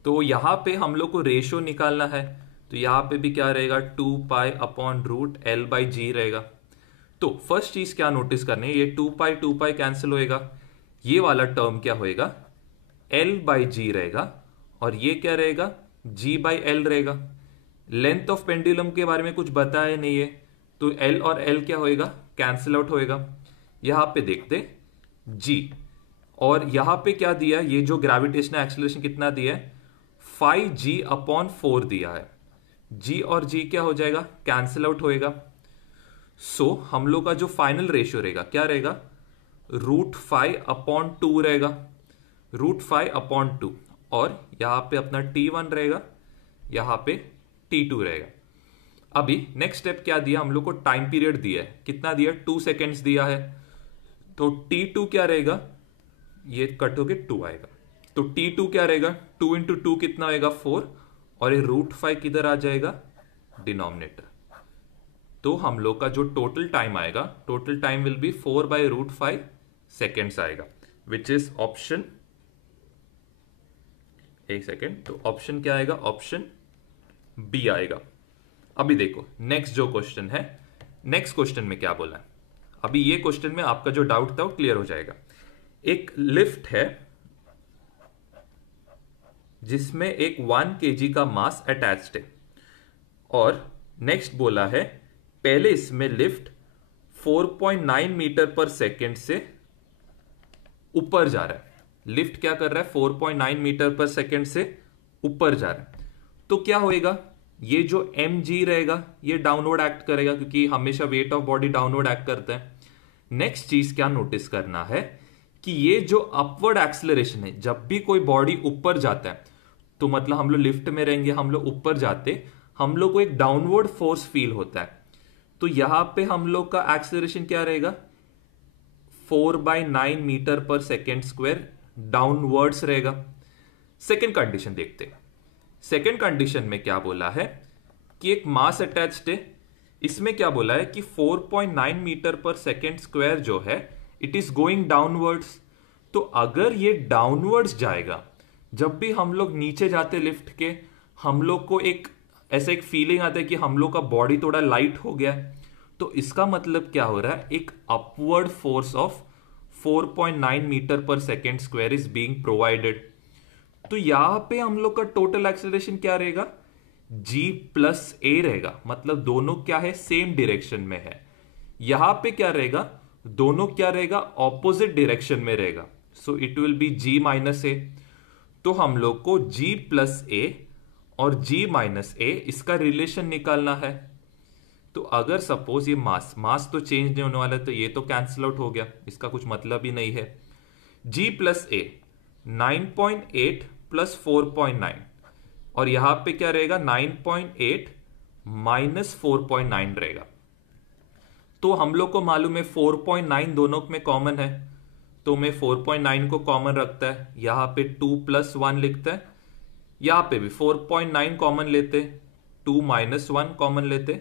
तो यहां पे हम लोग को रेशियो निकालना है, तो यहां पे भी क्या रहेगा, 2π/L/g रहेगा। तो फर्स्ट चीज क्या नोटिस करनी है, ये 2π कैंसिल होएगा, ये वाला टर्म क्या होएगा, L/g रहेगा, और ये क्या रहेगा, g/L रहेगा। लेंथ ऑफ पेंडुलम के बारे में कुछ बताया नहीं है, तो L और L क्या होएगा, कैंसिल आउट होएगा। यहां पे देखते g, और यहां पे क्या दिया, ये जो ग्रेविटेशनल एक्सेलरेशन कितना दिया है, 5g/4 दिया है। g और g क्या हो जाएगा, कैंसिल आउट होएगा। सो हम लोग का जो फाइनल रेशियो रहेगा क्या रहेगा, √5/2 रहेगा, √5/2, और यहां पे अपना t1 रहेगा, यहां पे t2 रहेगा। अभी नेक्स्ट स्टेप क्या दिया, हम लोग को टाइम पीरियड दिया है, कितना दिया, 2 सेकेंड्स दिया है। तो t2 क्या रहेगा, ये कट होके 2 आएगा, तो t2 क्या रहेगा, 2 × 2 कितना होएगा, 4, और ये √5 किधर आ जाएगा, डिनोमिनेटर। तो हम लोग का जो टोटल टाइम आएगा, total time will be 4/√5 seconds आएगा, विच इज ऑप्शन, एक सेकेंड, तो ऑप्शन क्या आएगा, ऑप्शन बी आएगा। अभी देखो नेक्स्ट जो क्वेश्चन है, नेक्स्ट क्वेश्चन में क्या बोला है, अभी ये क्वेश्चन में आपका जो डाउट था वो क्लियर हो जाएगा। एक लिफ्ट है जिसमें एक 1 kg का मास अटैच्ड है, और नेक्स्ट बोला है, पहले इसमें लिफ्ट 4.9 मीटर पर सेकेंड से ऊपर जा रहा है। लिफ्ट क्या कर रहा है, 4.9 मीटर पर सेकेंड से ऊपर जा रहा है। तो क्या होएगा, ये जो mg रहेगा ये डाउनवर्ड एक्ट करेगा, क्योंकि हमेशा weight of body downward act करता है। नेक्स्ट चीज क्या नोटिस करना है कि ये जो अपवर्ड एक्सेलरेशन है, जब भी कोई बॉडी ऊपर जाता है, तो मतलब हम लोग लिफ्ट में रहेंगे, हम लोग ऊपर जाते, हम लोग को एक डाउनवर्ड फोर्स फील होता है। तो यहां पे हम लोग का एक्सेलरेशन क्या रहेगा, 4/9 मीटर पर सेकेंड स्क्वायर डाउनवर्ड्स रहेगा। सेकेंड कंडीशन देखते हैं। सेकेंड कंडीशन में क्या बोला है कि एक मास अटैच्ड है, इसमें क्या बोला है कि 4.9 मीटर पर सेकेंड स्क्वायर जो है इट इज गोइंग डाउनवर्ड्स। तो अगर ये डाउनवर्ड्स जाएगा, जब भी हम लोग नीचे जाते लिफ्ट के, हम लोग को एक ऐसा एक फीलिंग आता है कि हम लोग का बॉडी थोड़ा लाइट हो गया। तो इसका मतलब क्या हो रहा है, एक अपवर्ड फोर्स ऑफ 4.9 मीटर पर second square is being provided. तो यहां पे हम लोग का टोटल एक्सेलरेशन क्या रहेगा, g+a रहेगा, मतलब दोनों क्या है, सेम डायरेक्शन में है। यहां पे क्या रहेगा, दोनों क्या रहेगा, ऑपोजिट डायरेक्शन में रहेगा। So it will be g-a। तो हम लोग को g+a और g माइनस ए, इसका रिलेशन निकालना है। तो अगर सपोज ये मास मास तो चेंज नहीं होने वाला है, तो ये तो कैंसिल आउट हो गया, इसका कुछ मतलब ही नहीं है। g प्लस ए 9.8 प्लस 4.9, और यहां पे क्या रहेगा 9.8 माइनस 4.9 रहेगा। तो हम लोग को मालूम है 4.9 दोनों में कॉमन है, तो मैं 4.9 को कॉमन रखता है, यहां पे 2 प्लस 1 लिखता है, यहां पे भी 4.9 कॉमन लेते, 2 माइनस 1 कॉमन लेते।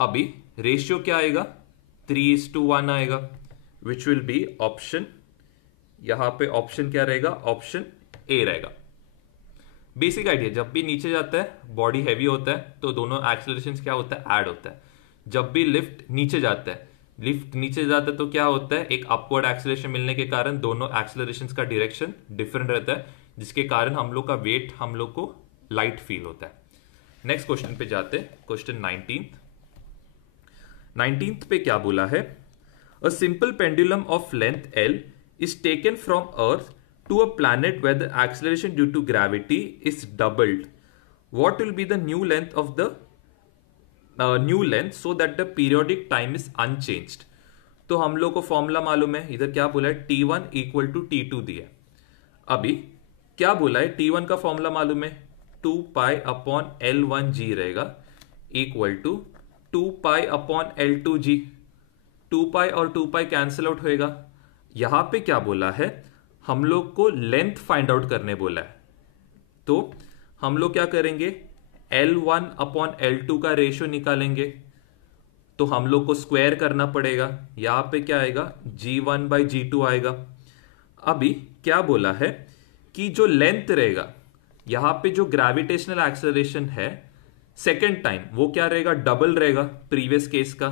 अभी रेशियो क्या आएगा 3:1 आएगा, विच विल बी ऑप्शन, यहां पे ऑप्शन क्या रहेगा, ऑप्शन ए रहेगा। बेसिक आइडिया, जब भी नीचे जाता है बॉडी हैवी होता है तो दोनों एक्सेलरेशन क्या होता है, ऐड होता है। जब भी लिफ्ट नीचे जाता है, लिफ्ट नीचे जाता है तो क्या होता है, एक अपवर्ड एक्सेलरेशन मिलने के कारण दोनों एक्सेलरेशन का डायरेक्शन डिफरेंट रहता है, जिसके कारण हम लोग का वेट हम लोग को लाइट फील होता है। नेक्स्ट क्वेश्चन पे जाते हैं, क्वेश्चन 19th पे क्या बोला है, अ simple pendulum of length L is taken from earth to a planet where the acceleration due to gravity is doubled. What will be the new length of the new length so that the periodic time is unchanged? तो हम लोग को formula मालूम है, इधर क्या बोला है T1 इक्वल टू T2 दिया। अभी क्या बोला है, T1 का फॉर्मूला मालूम है 2 पाई अपॉन L1G रहेगा equal to 2 pi upon L2G। 2 pi और 2 पाई कैंसिल आउट होएगा। यहां पे क्या बोला है, हम लोग को लेंथ फाइंड आउट करने बोला है, तो हम लोग क्या करेंगे L1 अपॉन L2 का रेशियो निकालेंगे, तो हम लोग को स्क्वायर करना पड़ेगा, यहां पे क्या आएगा G1 बाई G2 आएगा। अभी क्या बोला है कि जो लेंथ रहेगा, यहां पे जो ग्रेविटेशनल एक्सेलरेशन है सेकेंड टाइम वो क्या रहेगा, डबल रहेगा प्रीवियस केस का।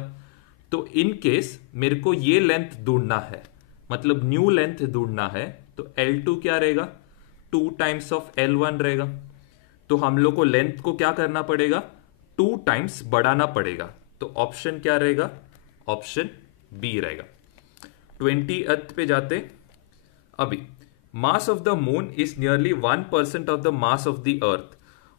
तो इन केस मेरे को ये लेंथ ढूंढना है, मतलब न्यू लेंथ ढूंढना है, तो L2 क्या रहेगा 2 टाइम्स ऑफ L1 रहेगा। तो हम लोग को लेंथ को क्या करना पड़ेगा 2 टाइम्स बढ़ाना पड़ेगा, तो ऑप्शन क्या रहेगा, ऑप्शन बी रहेगा। 20th पे जाते। अभी mass of the moon is nearly 1% of the mass of the earth,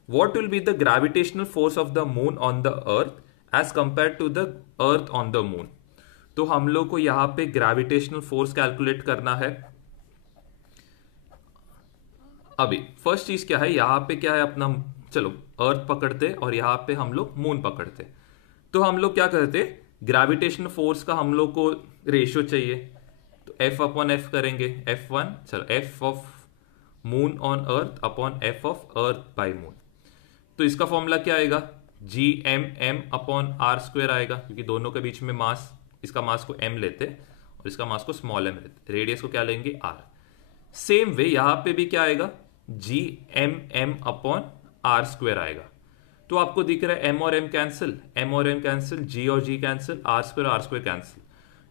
what will be the gravitational force of the moon on the earth as compare to the earth on the moon. तो हम लोग को यहां पे gravitational force calculate करना है। अभी first चीज क्या है, यहां पे क्या है अपना, चलो अर्थ पकड़ते और यहां पे हम लोग मून पकड़ते। तो हम लोग क्या करते, ग्रेविटेशनल फोर्स का हम लोग को रेशियो चाहिए, तो F अपॉन F करेंगे, F1 चलो F of moon on earth upon F of earth by moon. तो इसका फॉर्मूला क्या आएगा, GM अपॉन R स्क्वायर आएगा, क्योंकि दोनों के बीच में मास, इसका मास को m लेते और इसका मास को स्मॉल m लेते, रेडियस को क्या लेंगे r। सेम वे यहां पे भी क्या आएगा GM अपॉन R स्क्वायर आएगा। तो आपको दिख रहा है m और m कैंसिल, m और m कैंसिल, g और g cancel, r square cancel.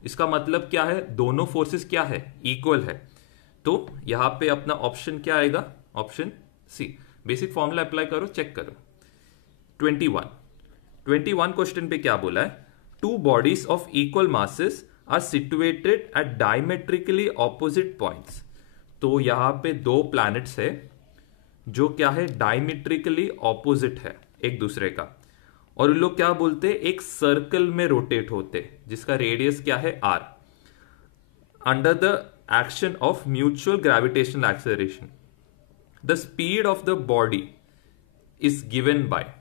इसका मतलब क्या है, दोनों फोर्सेस क्या है, इक्वल है। तो यहां पे अपना ऑप्शन क्या आएगा, option C. Basic formula apply करो, चेक करो। 21 क्वेश्चन पे क्या बोला है, two bodies of equal masses are situated at diametrically opposite points। तो यहां पे दो प्लैनेट्स है जो क्या है, डायमेट्रिकली ऑपोजिट है एक दूसरे का, और लोग क्या बोलते हैं, एक सर्कल में रोटेट होते, जिसका रेडियस क्या है r, under the action of mutual gravitational acceleration. The speed of the body is given by.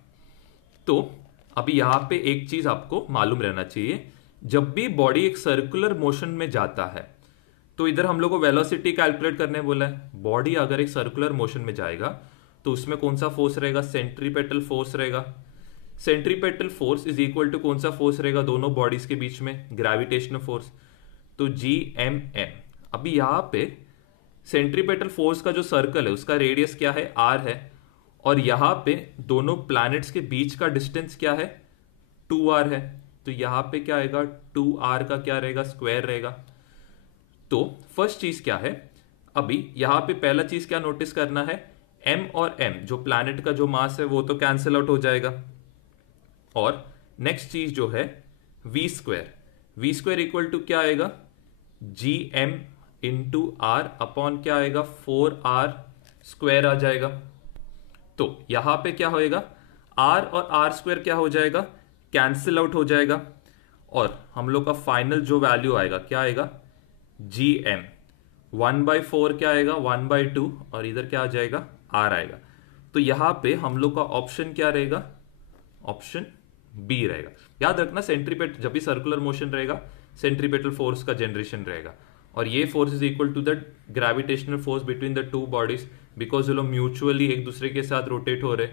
तो अभी यहां पे एक चीज आपको मालूम रहना चाहिए, जब भी बॉडी एक सर्कुलर मोशन में जाता है, तो इधर हम लोग को वेलोसिटी कैलकुलेट करने बोला है। बॉडी अगर एक सर्कुलर मोशन में जाएगा तो उसमें कौन सा फोर्स रहेगा, सेंट्रीपेटल फोर्स रहेगा। Centripetal force is equal to कौन सा फोर्स रहेगा दोनों बॉडीज के बीच में, ग्रेविटेशनल फोर्स, तो GMM। अभी यहां पे सेंट्रीपेटल फोर्स का जो सर्कल है उसका रेडियस क्या है, r है, और यहां पे दोनों प्लैनेट्स के बीच का डिस्टेंस क्या है, 2r है। तो यहां पे क्या आएगा, 2r का क्या रहेगा, स्क्वायर रहेगा। तो फर्स्ट चीज क्या है, अभी यहां पे पहला चीज क्या नोटिस करना है, m और m जो प्लैनेट का जो मास है वो तो कैंसिल आउट हो जाएगा, और नेक्स्ट चीज जो है v स्क्वायर इक्वल टू क्या आएगा, GM इंटू r अपॉन क्या आएगा, 4r स्क्वायर आ जाएगा। तो यहां पे क्या होएगा, आर और आर स्क्वायर क्या हो जाएगा, कैंसिल आउट हो जाएगा, और हम लोग का फाइनल जो वैल्यू आएगा क्या आएगा, जी एम 1/4 क्या आएगा 1/2, और इधर क्या आ जाएगा आर आएगा। तो यहां पे हम लोग का ऑप्शन क्या रहेगा, ऑप्शन बी रहेगा। याद रखना सेंट्रीपेट जब भी सर्कुलर मोशन रहेगा सेंट्रीपेटल फोर्स का जनरेशन रहेगा, और ये force is equal to the gravitational force between the two bodies, because ये लोग म्यूचुअली एक दूसरे के साथ रोटेट हो रहे,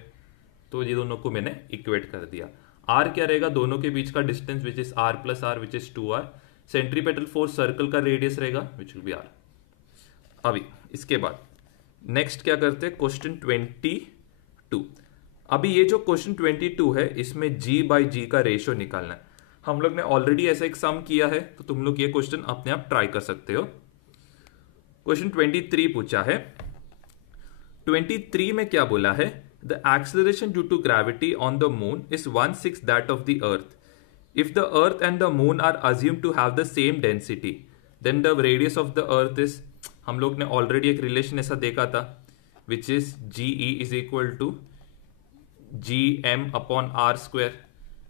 तो ये दोनों को मैंने इक्वेट कर दिया। आर क्या रहेगा, दोनों के बीच का distance which is R plus R which is 2r, centripetal force circle का रेडियस रहेगा विच विल बी आर। अभी इसके बाद नेक्स्ट क्या करते हैं, क्वेश्चन 22। अभी ये जो क्वेश्चन 22 है इसमें g बाई जी का रेशियो निकालना है। हम लोग ने ऑलरेडी ऐसा एक सम किया है, तो तुम लोग ये क्वेश्चन अपने आप ट्राई कर सकते हो। क्वेश्चन 23 पूछा है, 23 में क्या बोला है, the acceleration due to gravity on the moon is 1/6 that of the earth. If the earth and the moon are assume to have the same density then the radius of the earth is, हम लोग ने already एक relation ऐसा देखा था which is G E is equal to G M upon R square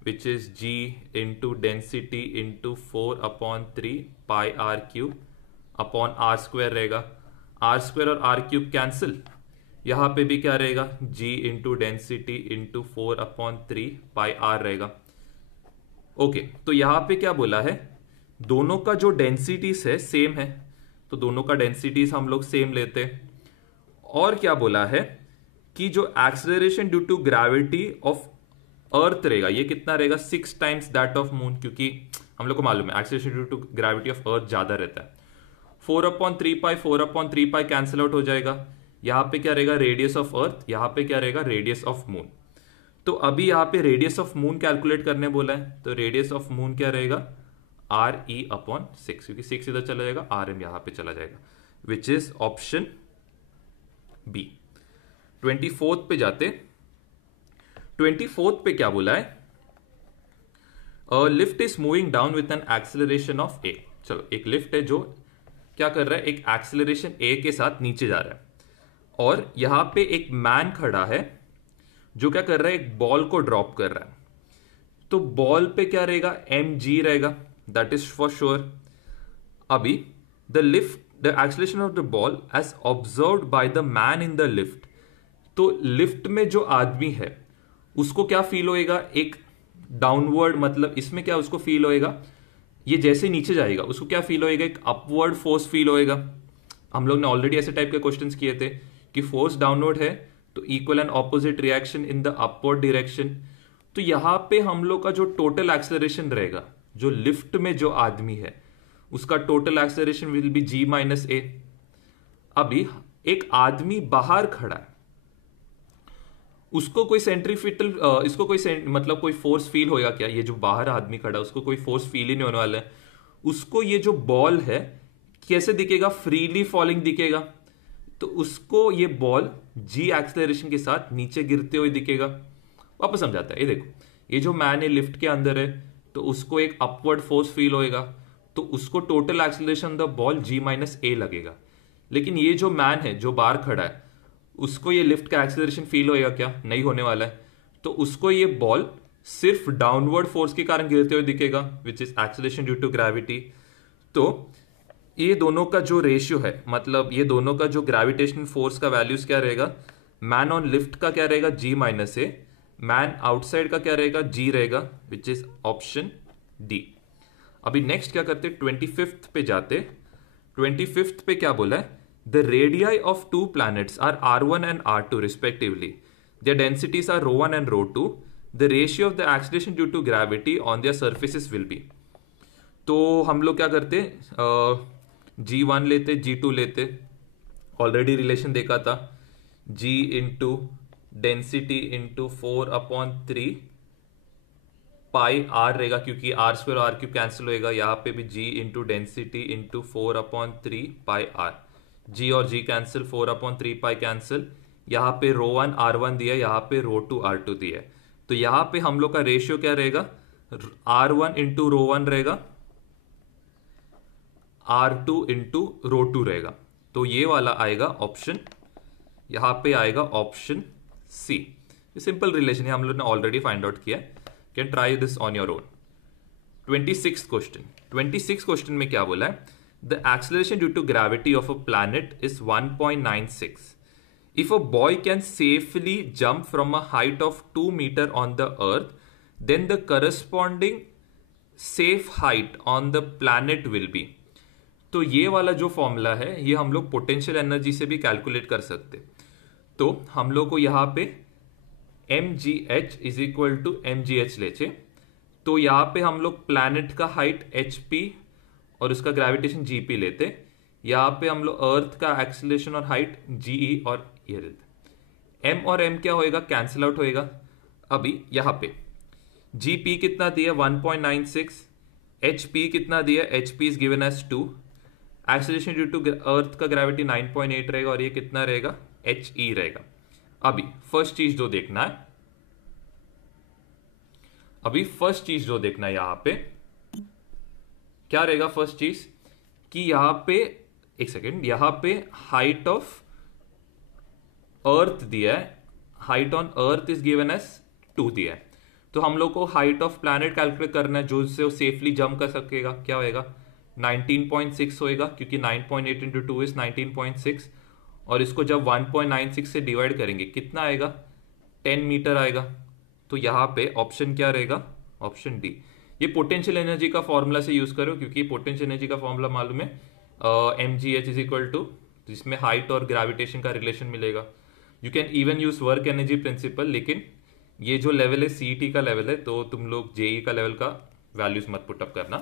which is G into density into 4/3 pi R cube upon R square रहेगा। R square और R cube cancel, यहां पे भी क्या रहेगा, g into density into 4/3 pi R रहेगा। Okay, तो यहां पे क्या बोला है, दोनों का जो डेंसिटीज है सेम है, तो दोनों का डेंसिटीज हम लोग सेम लेते हैं। और क्या बोला है कि जो acceleration due to gravity of earth रहेगा ये कितना रहेगा, 6 टाइम्स दैट ऑफ मून, क्योंकि हम लोग को मालूम है acceleration due to gravity of earth ज्यादा रहता है। 4/3 पाई कैंसिल आउट हो जाएगा, यहां पे क्या रहेगा रेडियस ऑफ अर्थ, यहां पे क्या रहेगा रेडियस ऑफ मून। तो अभी यहां पे रेडियस ऑफ मून कैलकुलेट करने बोला है, तो रेडियस ऑफ मून क्या रहेगा RE/6, क्योंकि 6 इधर चला जाएगा, RM यहां पे चला जाएगा, विच इज ऑप्शन बी। 24 पे जाते, 24 पे क्या बोला है, lift is moving down with an acceleration of a। चलो, एक लिफ्ट है जो क्या कर रहा है, एक एक्सेलरेशन a के साथ नीचे जा रहा है, और यहां पे एक मैन खड़ा है जो क्या कर रहा है, एक बॉल को ड्रॉप कर रहा है। तो बॉल पे क्या रहेगा, mg रहेगा, दैट इज फॉर श्योर। अभी the acceleration of the ball as observed by the man in the lift, तो लिफ्ट में जो आदमी है उसको क्या फील होएगा, एक डाउनवर्ड, मतलब इसमें क्या उसको फील होएगा, ये जैसे नीचे जाएगा उसको क्या फील होएगा, एक अपवर्ड फोर्स फील होएगा। हम लोग ने ऑलरेडी ऐसे टाइप के क्वेश्चंस किए थे कि फोर्स डाउनवर्ड है तो equal and opposite reaction in the upward direction. तो यहां पे हम लोग का जो टोटल एक्सेलरेशन रहेगा, जो लिफ्ट में जो आदमी है उसका total acceleration will be g-a। अभी एक आदमी बाहर खड़ा है, उसको कोई सेंट्रीफ्यूगल इसको कोई मतलब कोई फोर्स फील होगा क्या, ये जो बाहर आदमी खड़ा है उसको कोई फोर्स फील ही नहीं होने वाला है। उसको ये जो बॉल है कैसे दिखेगा, फ्रीली फॉलिंग दिखेगा, तो उसको ये बॉल जी एक्सेलरेशन के साथ नीचे गिरते हुए दिखेगा। वापस समझाता है, ये देखो, ये जो मैन है लिफ्ट के अंदर है, तो उसको एक अपवर्ड फोर्स फील होएगा, तो उसको total acceleration the ball g-a लगेगा। लेकिन ये जो मैन है जो बाहर खड़ा है उसको ये लिफ्ट का एक्सेलरेशन फील होएगा क्या, नहीं होने वाला है, तो उसको ये बॉल सिर्फ डाउनवर्ड फोर्स के कारण गिरते हुए दिखेगा, which is acceleration due to gravity. तो ये दोनों का जो रेशियो है, मतलब ये दोनों का जो ग्रेविटेशनल फोर्स का वैल्यूज क्या रहेगा, मैन ऑन लिफ्ट का क्या रहेगा g-a, मैन आउटसाइड का क्या रहेगा g रहेगा, विच इज ऑप्शन डी। अभी नेक्स्ट क्या करते, 25th पे जाते। 25th पे क्या बोला है, the radii of two planets are R1 and R2 respectively, their densities are ρ1 and ρ2, the ratio of the acceleration due to gravity on their surfaces will be. तो हम लोग क्या करते, g1 लेते, g2 लेते, ऑलरेडी रिलेशन देखा था, g into density into 4/3 pi R रहेगा, क्योंकि R square R cube cancel होएगा, यहाँ पे भी g into density into 4/3 pi R, g और g कैंसिल, 4/3 पाई कैंसिल, यहाँ पे ρ1 R1 दिया, यहाँ पे ρ2 R2 दिया है। तो यहाँ पे हम लोग का रेशियो क्या रहेगा, R1 इंटू ρ1 रहेगा, R2 इंटू ρ2 रहेगा। तो ये वाला आएगा ऑप्शन, यहां पे आएगा ऑप्शन सी। ये सिंपल रिलेशन है, हम लोग ने ऑलरेडी फाइंड आउट किया है। Can try this on your own. 26 question में क्या बोला है? The acceleration due to gravity of a planet is 1.96। If a boy can safely jump from a height of 2 meter on the earth, then the corresponding safe height on the planet will be। तो ये वाला जो formula है ये हम लोग potential energy से भी कैलकुलेट कर सकते। तो हम लोग को यहाँ पे mgh is equal to mgh लेचे, तो यहाँ पे हम लोग प्लैनेट का हाइट hp और उसका ग्रेविटेशन gp लेते। यहाँ पे हम लोग अर्थ का एक्सेलरेशन और हाइट ge और ये लेते। m और m क्या होएगा? कैंसिल आउट होएगा। अभी यहाँ पे gp कितना दिया? 1.96। hp कितना दिया? hp is given as 2। Acceleration due to earth का ग्रेविटी 9.8 रहेगा और ये कितना रहेगा? he रहेगा। अभी फर्स्ट चीज जो देखना है, यहां पे क्या रहेगा? फर्स्ट चीज कि यहां पे एक सेकेंड, यहां पे हाइट ऑफ अर्थ दिया है, height on earth is given as 2 दिया है। तो हम लोग को हाइट ऑफ प्लैनेट कैलकुलेट करना है जो उससे वो सेफली जंप कर सकेगा। क्या होएगा? 19.6 होएगा, क्योंकि 9.8 इंटू 2 इज 19.6। और इसको जब 1.96 से डिवाइड करेंगे कितना आएगा? 10 मीटर आएगा। तो यहाँ पे ऑप्शन क्या रहेगा? Option D. ये पोटेंशियल एनर्जी का फॉर्मूला से यूज करो, क्योंकि पोटेंशियल एनर्जी का फॉर्मूला मालूम है, mgh इज इक्वल टू, जिसमें हाइट और ग्रेविटेशन का रिलेशन मिलेगा। You can even use work energy principal, लेकिन ये जो लेवल है सीईटी का लेवल है, तो तुम लोग जेई का लेवल का वैल्यूज मत पुटअप करना।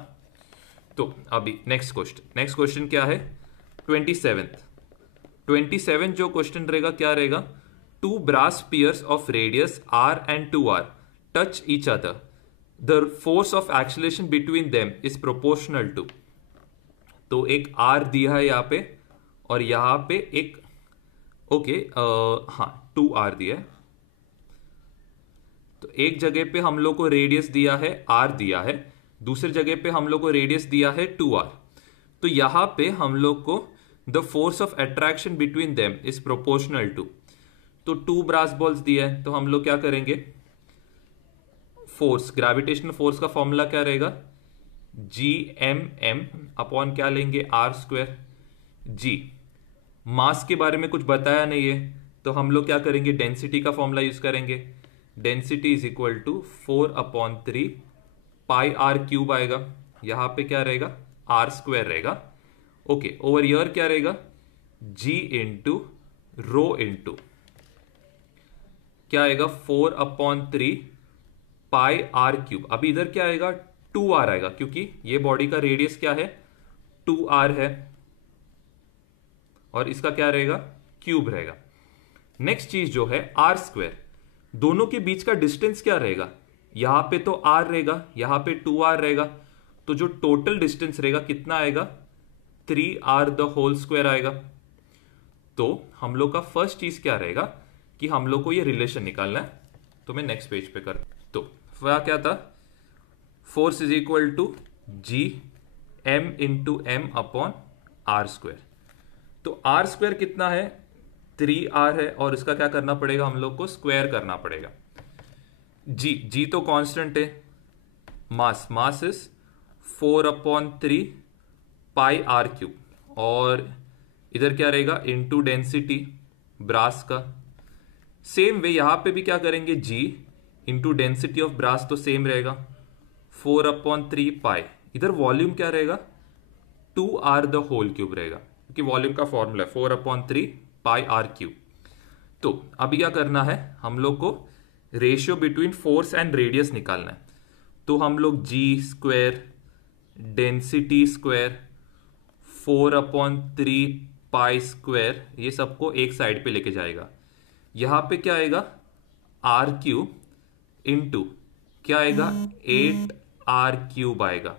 तो अभी नेक्स्ट क्वेश्चन क्या है? 27 जो क्वेश्चन रहेगा क्या रहेगा? 2 brass pairs of radius r and 2r touch each other. The force of acceleration between them is proportional to। तो एक r दिया है यहाँ पे और यहाँ पे एक हाँ 2r दिया है। तो एक जगह पे हम लोग को रेडियस दिया है r दिया है, दूसरी जगह पे हम लोग को रेडियस दिया है 2r। तो यहां पे हम लोग को the force of attraction between them is proportional to. तो 2 ब्रास बॉल्स दिया है, तो हम लोग क्या करेंगे? फोर्स, ग्रेविटेशनल फोर्स का फॉर्मूला क्या रहेगा? GMM अपॉन क्या लेंगे? r²। g मास के बारे में कुछ बताया नहीं है, तो हम लोग क्या करेंगे? डेंसिटी का फॉर्मूला यूज करेंगे। Density is equal to 4/3 pi r cube आएगा। यहां पे क्या रहेगा? r² रहेगा। ओके, ओवर ईयर क्या रहेगा? g इंटू रो इंटू क्या आएगा? 4/3 पाई r क्यूब। अभी इधर क्या आएगा? 2r आएगा, क्योंकि ये बॉडी का रेडियस क्या है? 2r है, और इसका क्या रहेगा? क्यूब रहेगा। नेक्स्ट चीज जो है r², दोनों के बीच का डिस्टेंस क्या रहेगा? यहां पे तो r रहेगा, यहां पे 2r रहेगा, तो जो टोटल डिस्टेंस रहेगा कितना आएगा? 3r द होल स्क्वायर आएगा। तो हम लोग का फर्स्ट चीज क्या रहेगा कि हम लोग को ये रिलेशन निकालना है। तो मैं नेक्स्ट पेज पे कर, तो क्या था? Force is equal to G m into M upon r²। तो r² कितना है? 3r है, और इसका क्या करना पड़ेगा? हम लोग को स्क्वायर करना पड़ेगा। जी तो कांस्टेंट है। Mass is 4/3 pi r cube, और इधर क्या रहेगा? इनटू डेंसिटी ब्रास का। सेम वे यहां पे भी क्या करेंगे? g into density of brass, तो सेम रहेगा 4/3 पाई। इधर वॉल्यूम क्या रहेगा? 2r द होल क्यूब रहेगा, क्योंकि वॉल्यूम का फॉर्मूला है 4/3 पाई r क्यूब। तो अभी क्या करना है? हम लोग को ratio between force and radius निकालना है। तो हम लोग g² density square 4/3 pi square, ये सबको एक साइड पे लेके जाएगा। यहां पे क्या आएगा? r³ इंटू क्या आएगा? 8r³ आएगा,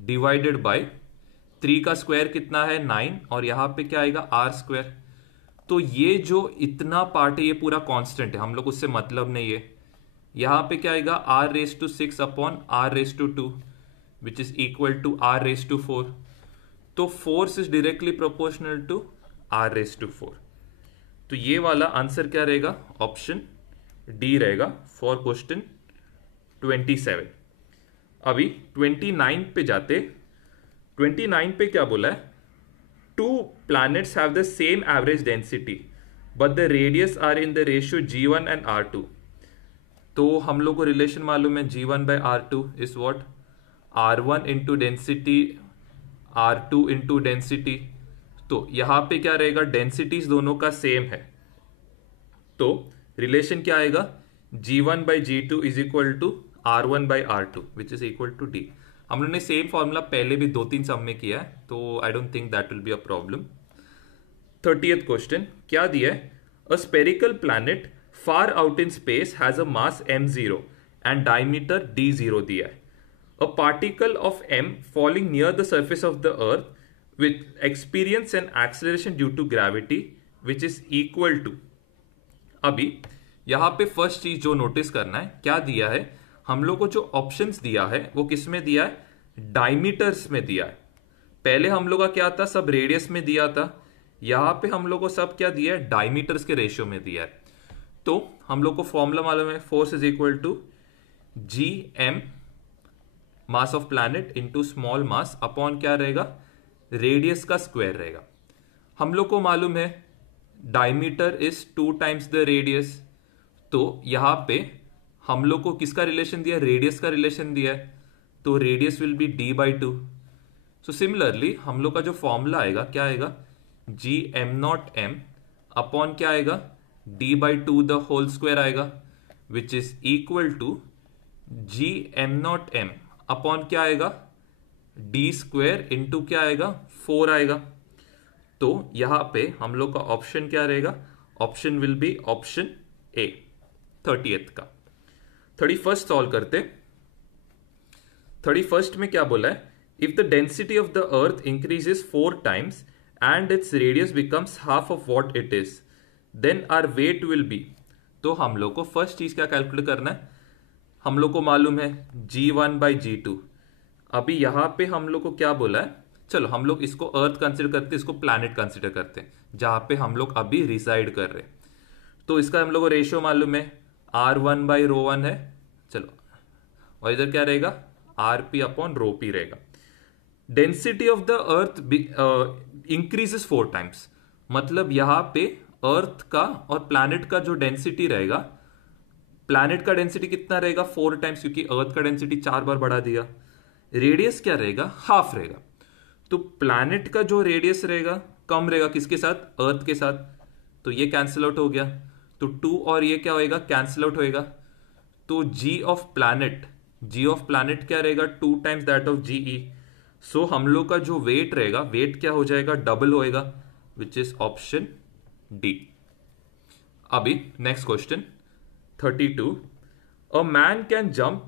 डिवाइडेड बाय 3 का स्क्वायर कितना है? 9, और यहां पे क्या आएगा? r²। तो ये जो इतना पार्ट है ये पूरा कांस्टेंट है, हम लोग उससे मतलब नहीं है। यहां पे क्या आएगा? r⁶ upon r⁴ which is equal to r⁴। तो force is directly proportional to r⁴। तो ये वाला आंसर क्या रहेगा? ऑप्शन डी रहेगा फॉर क्वेश्चन 27। अभी 29 पे जाते। 29 पे क्या बोला है? Two planets have the same average density but the radius are in the ratio G1 and R2। तो हम लोग को रिलेशन मालूम है G1/R2 is what? R1 into density R2 into density. तो यहां पे क्या रहेगा? डेंसिटीज दोनों का सेम है, तो रिलेशन क्या आएगा? G1/G2 is equal to R1/R2 which is equal to D। हम लोगों ने सेम फॉर्मूला पहले भी 2-3 सम में किया है, तो I don't think that will be a problem. 30th question क्या दिया है? A spherical planet far out in space has a mass m0 and diameter d0 दिया है। A particle of m falling near the surface of the earth with experience an acceleration due to gravity which is equal to. अभी यहां पे first चीज जो notice करना है, क्या दिया है हम लोग को? जो ऑप्शंस दिया है वो किस में दिया है? डायमीटर्स में दिया है। पहले हम लोग का क्या था? सब रेडियस में दिया था। यहां पे हम लोग को सब क्या दिया है? डायमीटर्स के रेशियो में दिया है। तो हम लोग को फॉर्मूला मालूम है, force is equal to Gm mass of planet into small mass upon क्या रहेगा? रेडियस का स्क्वायर रहेगा। हम लोग को मालूम है diameter is 2 times the radius, तो यहां पे हम लोग को किसका रिलेशन दिया? रेडियस का रिलेशन दिया है, तो radius will be d/2। So similarly हम लोग का जो फॉर्मूला आएगा क्या आएगा? Gm0m अपॉन क्या आएगा? d/2 द होल स्क्वायर आएगा which is equal to Gm0m upon क्या आएगा? d स्क्वायर इंटू क्या आएगा? 4 आएगा। तो यहां पे हम लोग का ऑप्शन क्या रहेगा? Option will be option A 30th का। 31st सॉल्व करते। 31st में क्या बोला है? If the density of the earth increases 4 times and its radius becomes half of what it is then our weight will be. तो हम लोग को फर्स्ट चीज क्या कैलकुलेट करना है? हम लोग को मालूम है G1/G2। अभी यहां पे हम लोग को क्या बोला है? चलो हम लोग इसको अर्थ कंसिडर करते हैं, इसको प्लैनेट कंसिडर करते हैं जहां पे हम लोग अभी रिसाइड कर रहे हैं। तो इसका हम लोग को रेशियो मालूम है R1/ρ1 है। चलो, और इधर क्या रहेगा? RP अपॉन ρP रहेगा। Density of the earth increases 4 times, मतलब यहां पे अर्थ का और प्लैनेट का जो डेंसिटी रहेगा, प्लैनेट का डेंसिटी कितना रहेगा? 4 टाइम्स, क्योंकि अर्थ का डेंसिटी 4 बार बढ़ा दिया। रेडियस क्या रहेगा? हाफ रहेगा। तो प्लैनेट का जो रेडियस रहेगा कम रहेगा, किसके साथ? अर्थ के साथ। तो ये कैंसिल आउट हो गया, तो 2 और ये क्या होएगा? कैंसिल आउट होएगा। तो G ऑफ प्लैनेट क्या रहेगा? 2 टाइम्स दैट ऑफ GE। सो हम लोग का जो वेट रहेगा, वेट क्या हो जाएगा? डबल होएगा विच इज ऑप्शन डी। अभी next question 32। A man can jump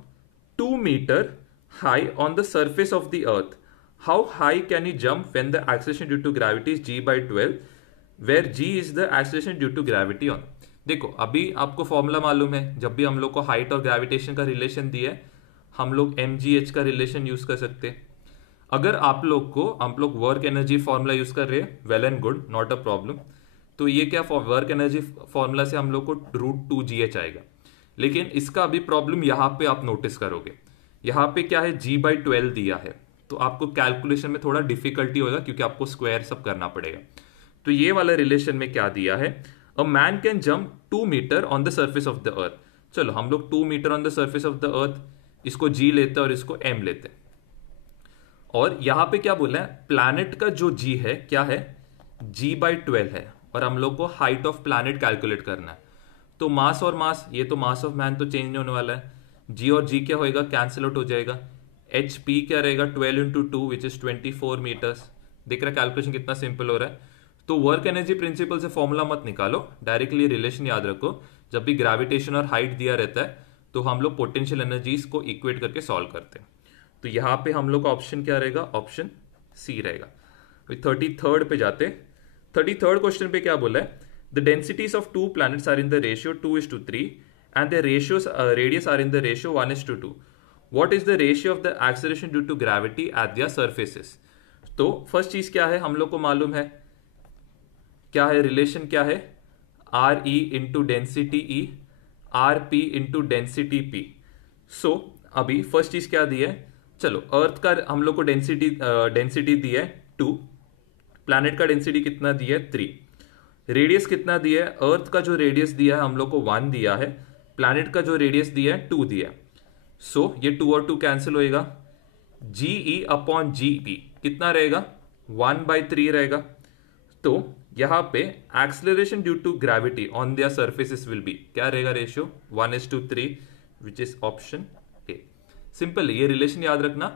2 metre high on the surface of the earth. How high can he jump when the acceleration due to gravity is G/12 where G is the acceleration due to gravity on. देखो अभी आपको formula मालूम है, जब भी हम लोग को हाइट और ग्रेविटेशन का रिलेशन दिया है हम लोग mgh का रिलेशन यूज कर सकते हैं। अगर आप लोग वर्क एनर्जी फॉर्मूला यूज कर रहे हैं, well and good, not a problem. तो ये क्या वर्क एनर्जी फॉर्मूला से हम लोग को √2gh आएगा। लेकिन इसका अभी प्रॉब्लम यहां पे आप नोटिस करोगे, यहां पे क्या है? G/12 दिया है, तो आपको कैलकुलेशन में थोड़ा डिफिकल्टी होगा क्योंकि आपको स्क्वायर सब करना पड़ेगा। तो ये वाला रिलेशन में क्या दिया है? A man can jump 2 metre on the surface of the earth. चलो हम लोग 2 metre on the surface of the earth, इसको G लेते हैं और इसको M लेते हैं। और यहां पे क्या बोला है? प्लैनेट का जो G है क्या है? G/12 है, और हम लोग को हाइट ऑफ प्लैनेट कैलकुलेट करना है। तो मास और मास, ये तो मास ऑफ मैन तो चेंज नहीं होने वाला है। G और G क्या होएगा? कैंसिल आउट हो जाएगा। HP क्या रहेगा? 12 इंटू 2 विच इज 24 मीटर्स। देख रहे कैलकुलेशन कितना सिंपल हो रहा है। तो वर्क एनर्जी प्रिंसिपल से फॉर्मूला मत निकालो, डायरेक्टली रिलेशन याद रखो। जब भी ग्रेविटेशन और हाइट दिया रहता है तो हम लोग पोटेंशियल एनर्जीज को इक्वेट करके सॉल्व करते हैं। तो यहां पे हम लोग का ऑप्शन क्या रहेगा? ऑप्शन सी रहेगा। 33rd पे जाते। 33rd क्वेश्चन पे क्या बोला है? The densities of 2 planets are in the ratio 2:3 and the radius are in the ratio 1:2। What is the ratio of the acceleration due to gravity at their surfaces. तो first चीज क्या है? हम लोग को मालूम है क्या है? रिलेशन क्या है? RE into density E R P into density P. So अभी फर्स्ट चीज क्या दी है, चलो अर्थ का हम लोग को डेंसिटी दी है 2, प्लैनेट का डेंसिटी कितना दिया है 3, रेडियस कितना दिया है, अर्थ का जो रेडियस दिया है हम लोग को 1 दिया है, प्लैनेट का जो रेडियस दिया है 2 दिया है। सो ये 2 और 2 कैंसिल होएगा, जी ई अपॉन जी पी कितना रहेगा 1/3 रहेगा। तो यहां पे acceleration due to gravity on their surfaces will be क्या रहेगा, ratio 1:3 which is option A. Simple, ये रिलेशन याद रखना,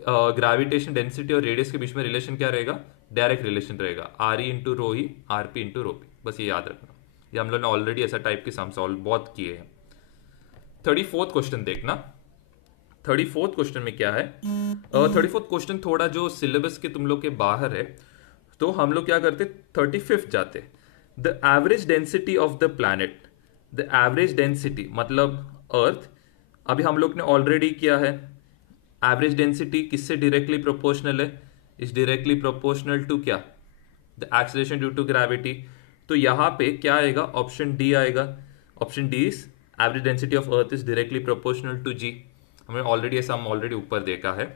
ग्रेविटेशन डेंसिटी और रेडियस के बीच में रिलेशन क्या रहेगा, डायरेक्ट रिलेशन रहेगा, R E into rho E R P into rho P, बस ये याद रखना। ये हम लोग ने ऑलरेडी ऐसा टाइप के सम सॉल्व बहुत किए हैं। 34th क्वेश्चन देखना, 34th क्वेश्चन में क्या है, 34th क्वेश्चन थोड़ा जो सिलेबस के तुम लोग के बाहर है, तो हम लोग क्या करते 35th जाते। The average density of the planet, the average density मतलब अर्थ, अभी हम लोग ने ऑलरेडी किया है, एवरेज डेंसिटी किससे डायरेक्टली प्रोपोर्शनल है, इज डायरेक्टली प्रोपोर्शनल टू क्या, the acceleration due to gravity. तो यहां पे क्या आएगा, ऑप्शन डी आएगा, option D is average density of earth is directly proportional to G. हमने ऑलरेडी ऐसा हम ऑलरेडी ऊपर देखा है।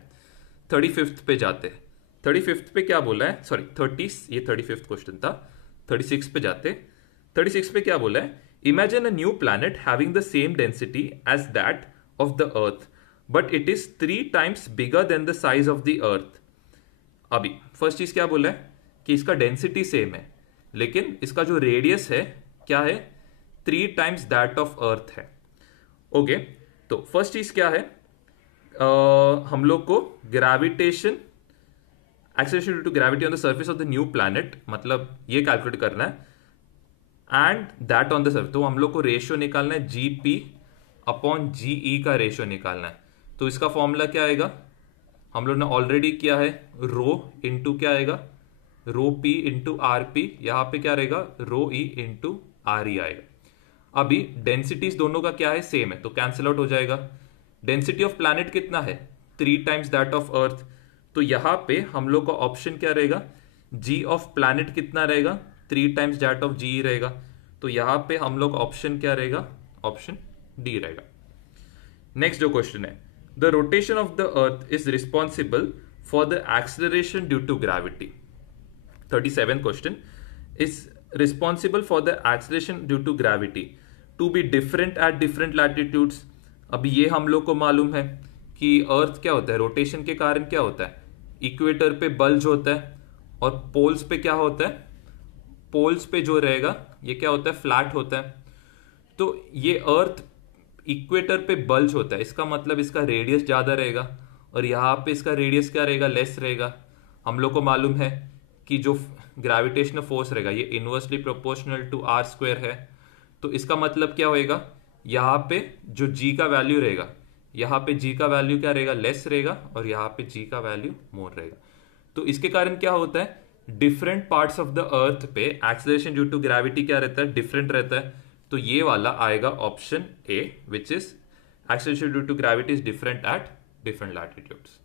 35th पे जाते हैं, 35th पे क्या बोला है, सॉरी 30, ये 35th क्वेश्चन था, 36 पे जाते। 36 पे क्या बोला है, imagine a new planet having the same density as that of the earth but it is 3 times bigger than the size of the earth. अभी फर्स्ट चीज क्या बोला है कि इसका डेंसिटी सेम है, लेकिन इसका जो रेडियस है क्या है, 3 times दैट ऑफ अर्थ है। ओके, तो फर्स्ट चीज क्या है, हम लोग को gravitation, acceleration due to gravity on the surface of the new planet, मतलब ये कैलकुलेट करना है, and that on the surface, तो हम लोग को रेशियो निकालना है, जी पी अपॉन जी ई का रेशियो निकालना है। तो इसका फॉर्मूला क्या आएगा, हम लोग ने ऑलरेडी किया है, रो इंटू क्या आएगा, रो पी इंटू आर पी, यहां पे क्या रहेगा, रो ई इंटू आर ई आएगा। अभी डेंसिटीज दोनों का क्या है, सेम है, तो कैंसिल आउट हो जाएगा। डेंसिटी ऑफ प्लैनेट कितना है, 3 times दैट ऑफ अर्थ, तो यहां पे हम लोग का ऑप्शन क्या रहेगा, जी ऑफ प्लैनेट कितना रहेगा, 3 times दैट ऑफ जी रहेगा। तो यहां पे हम लोग ऑप्शन क्या रहेगा, ऑप्शन डी रहेगा। नेक्स्ट जो क्वेश्चन है, the rotation of the earth is responsible for the acceleration due to gravity. 37th question, is responsible for the acceleration due to gravity to be different at different latitudes. अभी ये हम लोग को मालूम है कि अर्थ क्या होता है, रोटेशन के कारण क्या होता है, इक्वेटर पे बल्ज होता है, और पोल्स पे क्या होता है, पोल्स पे जो रहेगा ये क्या होता है, फ्लैट होता है। तो ये अर्थ इक्वेटर पे बल्ज होता है, इसका मतलब इसका रेडियस ज्यादा रहेगा, और यहाँ पे इसका रेडियस क्या रहेगा, लेस रहेगा। हम लोग को मालूम है कि जो ग्रेविटेशनल फोर्स रहेगा ये inversely proportional to R square है। तो इसका मतलब क्या होएगा, यहाँ पे जो जी का वैल्यू रहेगा, यहाँ पे जी का वैल्यू क्या रहेगा, लेस रहेगा, और यहाँ पे जी का वैल्यू मोर रहेगा। तो इसके कारण क्या होता है, डिफरेंट पार्ट्स ऑफ द अर्थ पे एक्सेलरेशन ड्यू टू ग्रेविटी क्या रहता है, डिफरेंट रहता है। तो ये वाला आएगा option A, which is acceleration due to gravity is different at different latitudes.